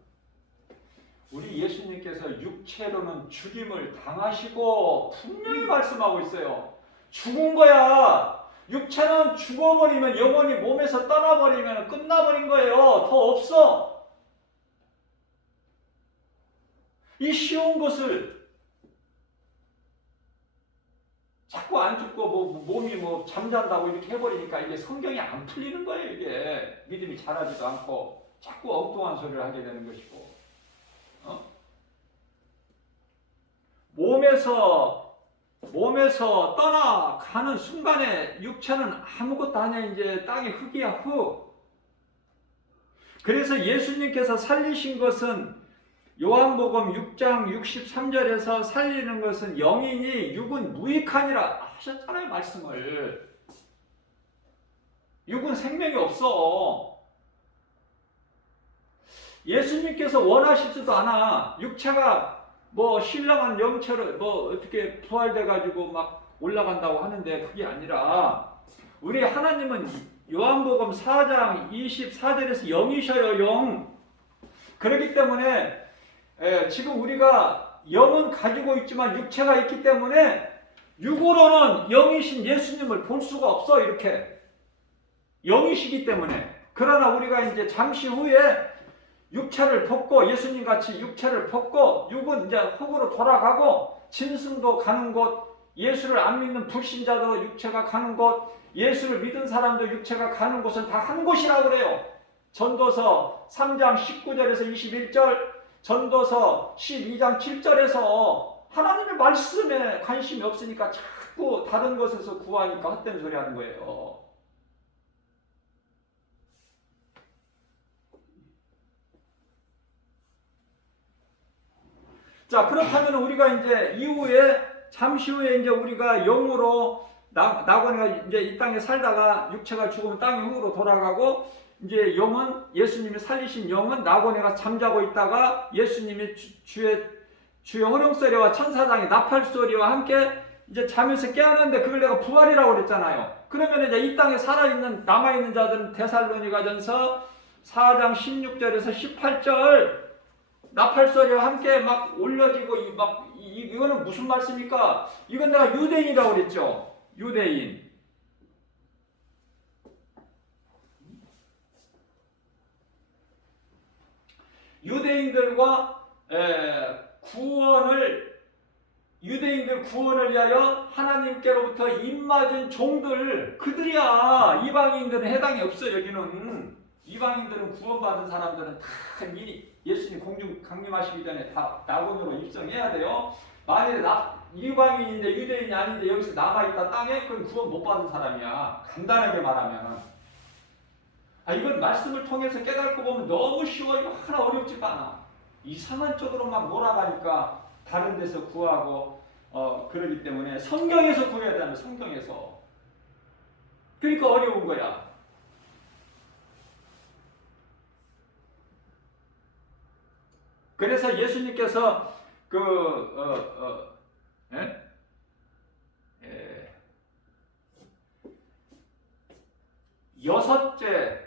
우리 예수님께서 육체로는 죽임을 당하시고 분명히 말씀하고 있어요. 죽은 거야. 육체는 죽어버리면 영혼이 몸에서 떠나버리면 끝나버린 거예요. 더 없어. 이 쉬운 것을 자꾸 안 죽고 몸이 잠잔다고 이렇게 해버리니까 이게 성경이 안 풀리는 거예요. 이게 믿음이 자라지도 않고 자꾸 엉뚱한 소리를 하게 되는 것이고, 몸에서 떠나가는 순간에 육체는 아무것도 아니야. 이제 땅의 흙이야, 흙. 그래서 예수님께서 살리신 것은 요한복음 6장 63절에서 살리는 것은 영이니 육은 무익하니라 하셨잖아요. 말씀을. 육은 생명이 없어. 예수님께서 원하시지도 않아. 육체가 신령한 영체로 어떻게 부활돼가지고 막 올라간다고 하는데 그게 아니라 우리 하나님은 요한복음 4장 24절에서 영이셔요. 영. 그렇기 때문에 지금 우리가 영은 가지고 있지만 육체가 있기 때문에 육으로는 영이신 예수님을 볼 수가 없어. 이렇게 영이시기 때문에. 그러나 우리가 이제 잠시 후에 육체를 벗고 예수님 같이 육체를 벗고 육은 이제 흙으로 돌아가고 짐승도 가는 곳, 예수를 안 믿는 불신자도 육체가 가는 곳, 예수를 믿은 사람도 육체가 가는 곳은 다 한 곳이라고 그래요. 전도서 3장 19절에서 21절, 전도서 12장 7절에서 하나님의 말씀에 관심이 없으니까 자꾸 다른 것에서 구하니까 헛된 소리 하는 거예요. 자, 그렇다면 우리가 이제 잠시 후에 이제 우리가 영으로 나고네가 이제 이 땅에 살다가 육체가 죽으면 땅의 흙으로 돌아가고, 이제 영은 예수님이 살리신 영은 나고네가 잠자고 있다가 예수님이 주의 호령소리와 천사장의 나팔 소리와 함께 이제 잠에서 깨어났는데 그걸 내가 부활이라고 그랬잖아요. 그러면 이제 이 땅에 살아있는 남아있는 자들은 데살로니가전서 4장 16절에서 18절 나팔소리와 함께 막 올려지고 이거는 무슨 말씀입니까? 이건 내가 유대인이라고 그랬죠. 유대인. 유대인들과 유대인들 구원을 위하여 하나님께로부터 입맞은 종들, 그들이야. 이방인들은 해당이 없어. 여기는 이방인들은 구원받은 사람들은 다 예수님 공중 강림하시기 전에 다 낙원으로 입성해야 돼요. 만일에 이방인인데 유대인이 아닌데 여기서 남아있다 땅에, 그럼 구원 못 받은 사람이야. 간단하게 말하면. 이건 말씀을 통해서 깨닫고 보면 너무 쉬워. 이거 하나 어렵지가 않아. 이상한 쪽으로 막 몰아가니까 다른 데서 구하고 그러기 때문에 성경에서 구해야 되는, 성경에서. 그러니까 어려운 거야. 그래서 예수님께서 여섯째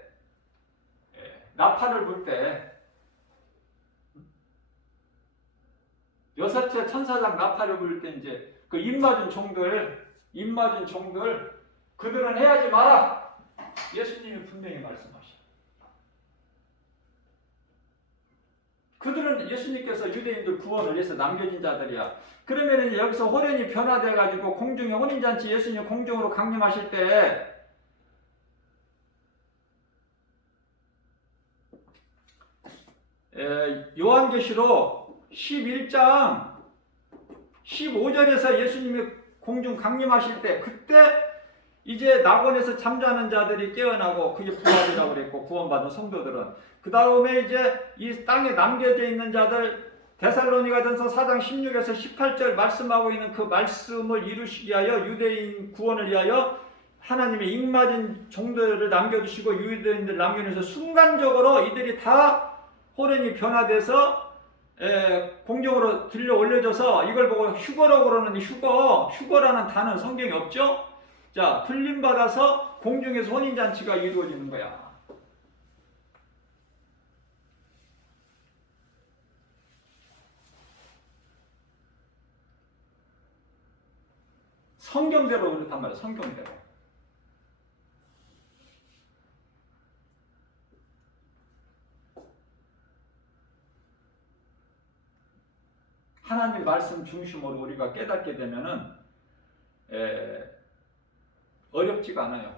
나팔을 불 때, 여섯째 천사장 나팔을 불 때 이제 그 입맞은 종들 그들은 해하지 마라. 예수님이 분명히 말씀하셔. 그들은 예수님께서 유대인들 구원을 위해서 남겨진 자들이야. 그러면 여기서 호련이 변화돼가지고 공중에 혼인잔치 예수님 공중으로 강림하실 때 요한계시록 11장 15절에서 예수님이 공중 강림하실 때, 그때 이제 낙원에서 잠자는 자들이 깨어나고 그게 부활이라고 그랬고, 구원받은 성도들은. 그 다음에 이제 이 땅에 남겨져 있는 자들, 데살로니가전서 4장 16에서 18절 말씀하고 있는 그 말씀을 이루시기 위하여 유대인 구원을 위하여 하나님의 입맞은 종들을 남겨두시고 유대인들 남겨놓으셔서 순간적으로 이들이 다 호련이 변화돼서 공중으로 들려 올려져서, 이걸 보고 휴거라고 그러는데 휴거라는 단어는 성경에 없죠? 자, 풀림받아서 공중에서 혼인잔치가 이루어지는 거야. 성경대로 그렇단 말이에요. 성경대로. 하나님 말씀 중심으로 우리가 깨닫게 되면은 어렵지가 않아요.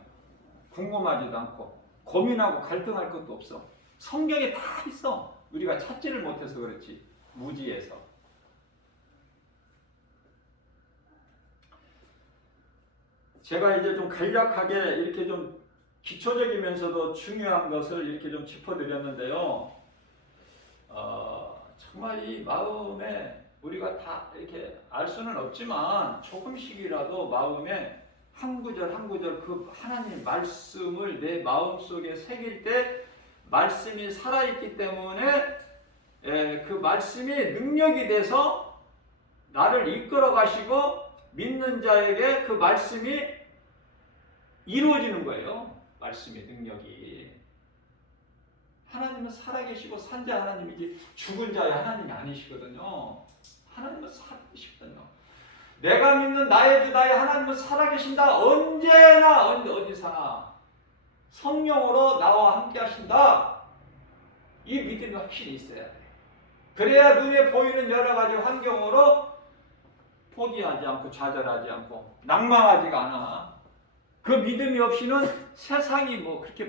궁금하지도 않고 고민하고 갈등할 것도 없어. 성경에 다 있어. 우리가 찾지를 못해서 그렇지. 무지해서. 제가 이제 좀 간략하게 이렇게 좀 기초적이면서도 중요한 것을 이렇게 좀 짚어드렸는데요. 정말 이 마음에 우리가 다 이렇게 알 수는 없지만 조금씩이라도 마음에 한 구절 한 구절 그 하나님 말씀을 내 마음속에 새길 때 말씀이 살아있기 때문에 그 말씀이 능력이 돼서 나를 이끌어 가시고 믿는 자에게 그 말씀이 이루어지는 거예요. 말씀의 능력이. 하나님은 살아계시고 산자 하나님이지 죽은 자의 하나님이 아니시거든요. 하나님은 살아계시거든요. 내가 믿는 나의 주 나의 하나님은 살아계신다. 언제나 어디서나 성령으로 나와 함께 하신다. 이 믿음이 확실히 있어야 돼. 그래야 눈에 보이는 여러 가지 환경으로 포기하지 않고 좌절하지 않고 낭망하지가 않아. 그 믿음이 없이는 세상이 뭐 그렇게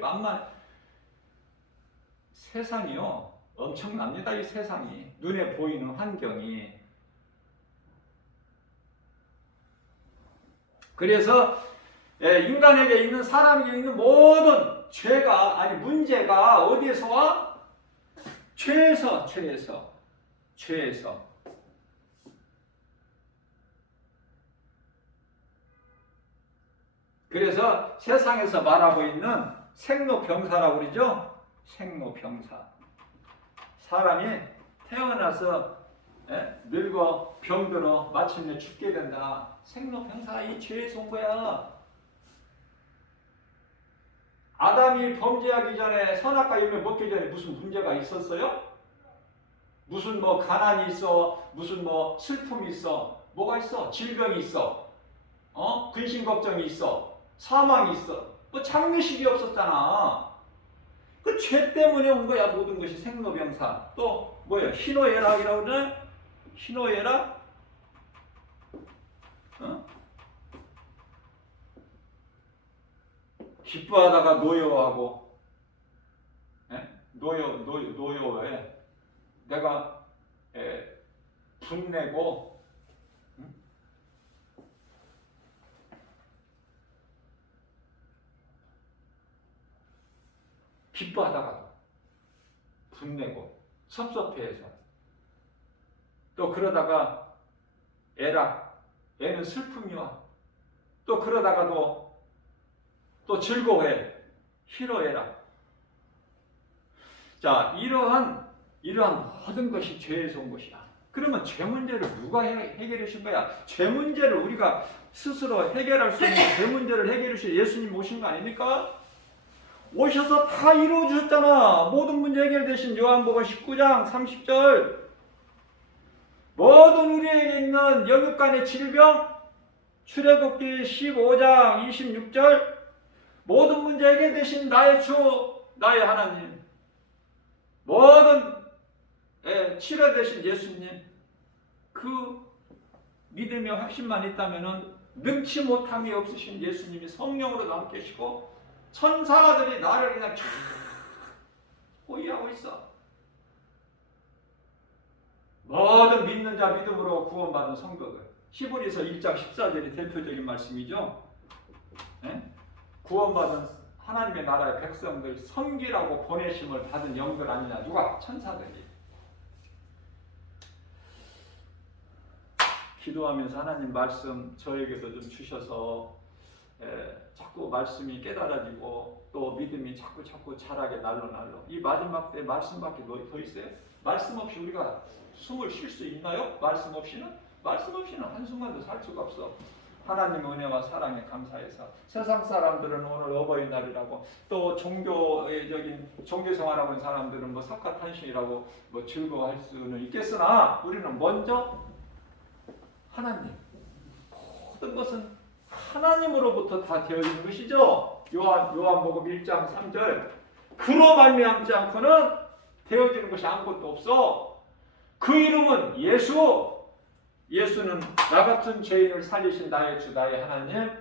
세상이요 엄청납니다. 이 세상이 눈에 보이는 환경이. 그래서 인간에게 있는 사람에게 있는 모든 죄가 아니 문제가 어디에서 와? 죄에서. 그래서 세상에서 말하고 있는 생로병사라고 그러죠. 생로병사. 사람이 태어나서 늙어 병들어 마침내 죽게 된다. 생로병사 이 죄에서 온 거야. 아담이 범죄하기 전에 선악과 열매 먹기 전에 무슨 문제가 있었어요? 무슨 뭐 가난이 있어, 무슨 뭐 슬픔이 있어, 뭐가 있어? 질병이 있어, 근심 걱정이 있어, 사망이 있어. 뭐 장례식이 없었잖아. 그 죄 때문에 온 거야. 모든 것이 생로병사. 또 뭐예요? 희노애락이라고 그러네? 희노애락? 기뻐하다가 노여하고, 노여에 내가 분내고, 기뻐하다가 분내고 섭섭해해서 또 그러다가 애락, 애는 슬픔이 와. 또 그러다가도 또 즐거워해. 희로애락. 자, 이러한 모든 것이 죄에서 온 것이야. 그러면 죄 문제를 누가 해결해 준 거야? 죄 문제를 우리가 스스로 해결할 수 있는 죄 문제를 해결해 주신 예수님 오신 거 아닙니까? 오셔서 다 이루어 주셨잖아. 모든 문제 해결되신 요한복음 19장 30절. 모든 우리에게 있는 영육간의 질병, 출애굽기 15장 26절. 모든 문제 해결되신 나의 주, 나의 하나님. 모든 치료되신 예수님. 그 믿음의 확신만 있다면은 능치 못함이 없으신 예수님이 성령으로 함께 계시고 천사들이 나를 그냥 쫙 호위하고 있어. 모든 믿는 자 믿음으로 구원받은 성도들. 히브리서 1장 14절이 대표적인 말씀이죠. 구원받은 하나님의 나라의 백성들 섬기라고 보내심을 받은 영들 아니냐. 누가? 천사들이. 기도하면서 하나님 말씀 저에게도 좀 주셔서 자꾸 말씀이 깨달아지고 또 믿음이 자꾸 자라게 날로 이 마지막 때 말씀밖에 더 있어요? 말씀 없이 우리가 숨을 쉴 수 있나요? 말씀 없이는 한순간도 살 수가 없어. 하나님의 은혜와 사랑에 감사해서 세상 사람들은 오늘 어버이날이라고 또 종교생활하고 있는 사람들은 뭐 사카탄신이라고 뭐 즐거워할 수는 있겠으나 우리는 먼저 하나님 모든 것은 하나님으로부터 다 되어지는 것이죠. 요한복음 1장 3절. 그로 말미암지 않고는 되어지는 것이 아무것도 없어. 그 이름은 예수. 예수는 나 같은 죄인을 살리신 나의 주 나의 하나님.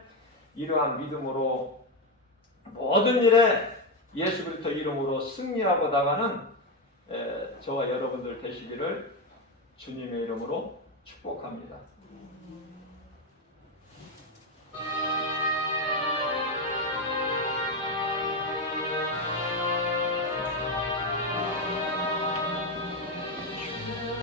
이러한 믿음으로 모든 일에 예수 그리스도 이름으로 승리하고 나가는 저와 여러분들 되시기를 주님의 이름으로 축복합니다.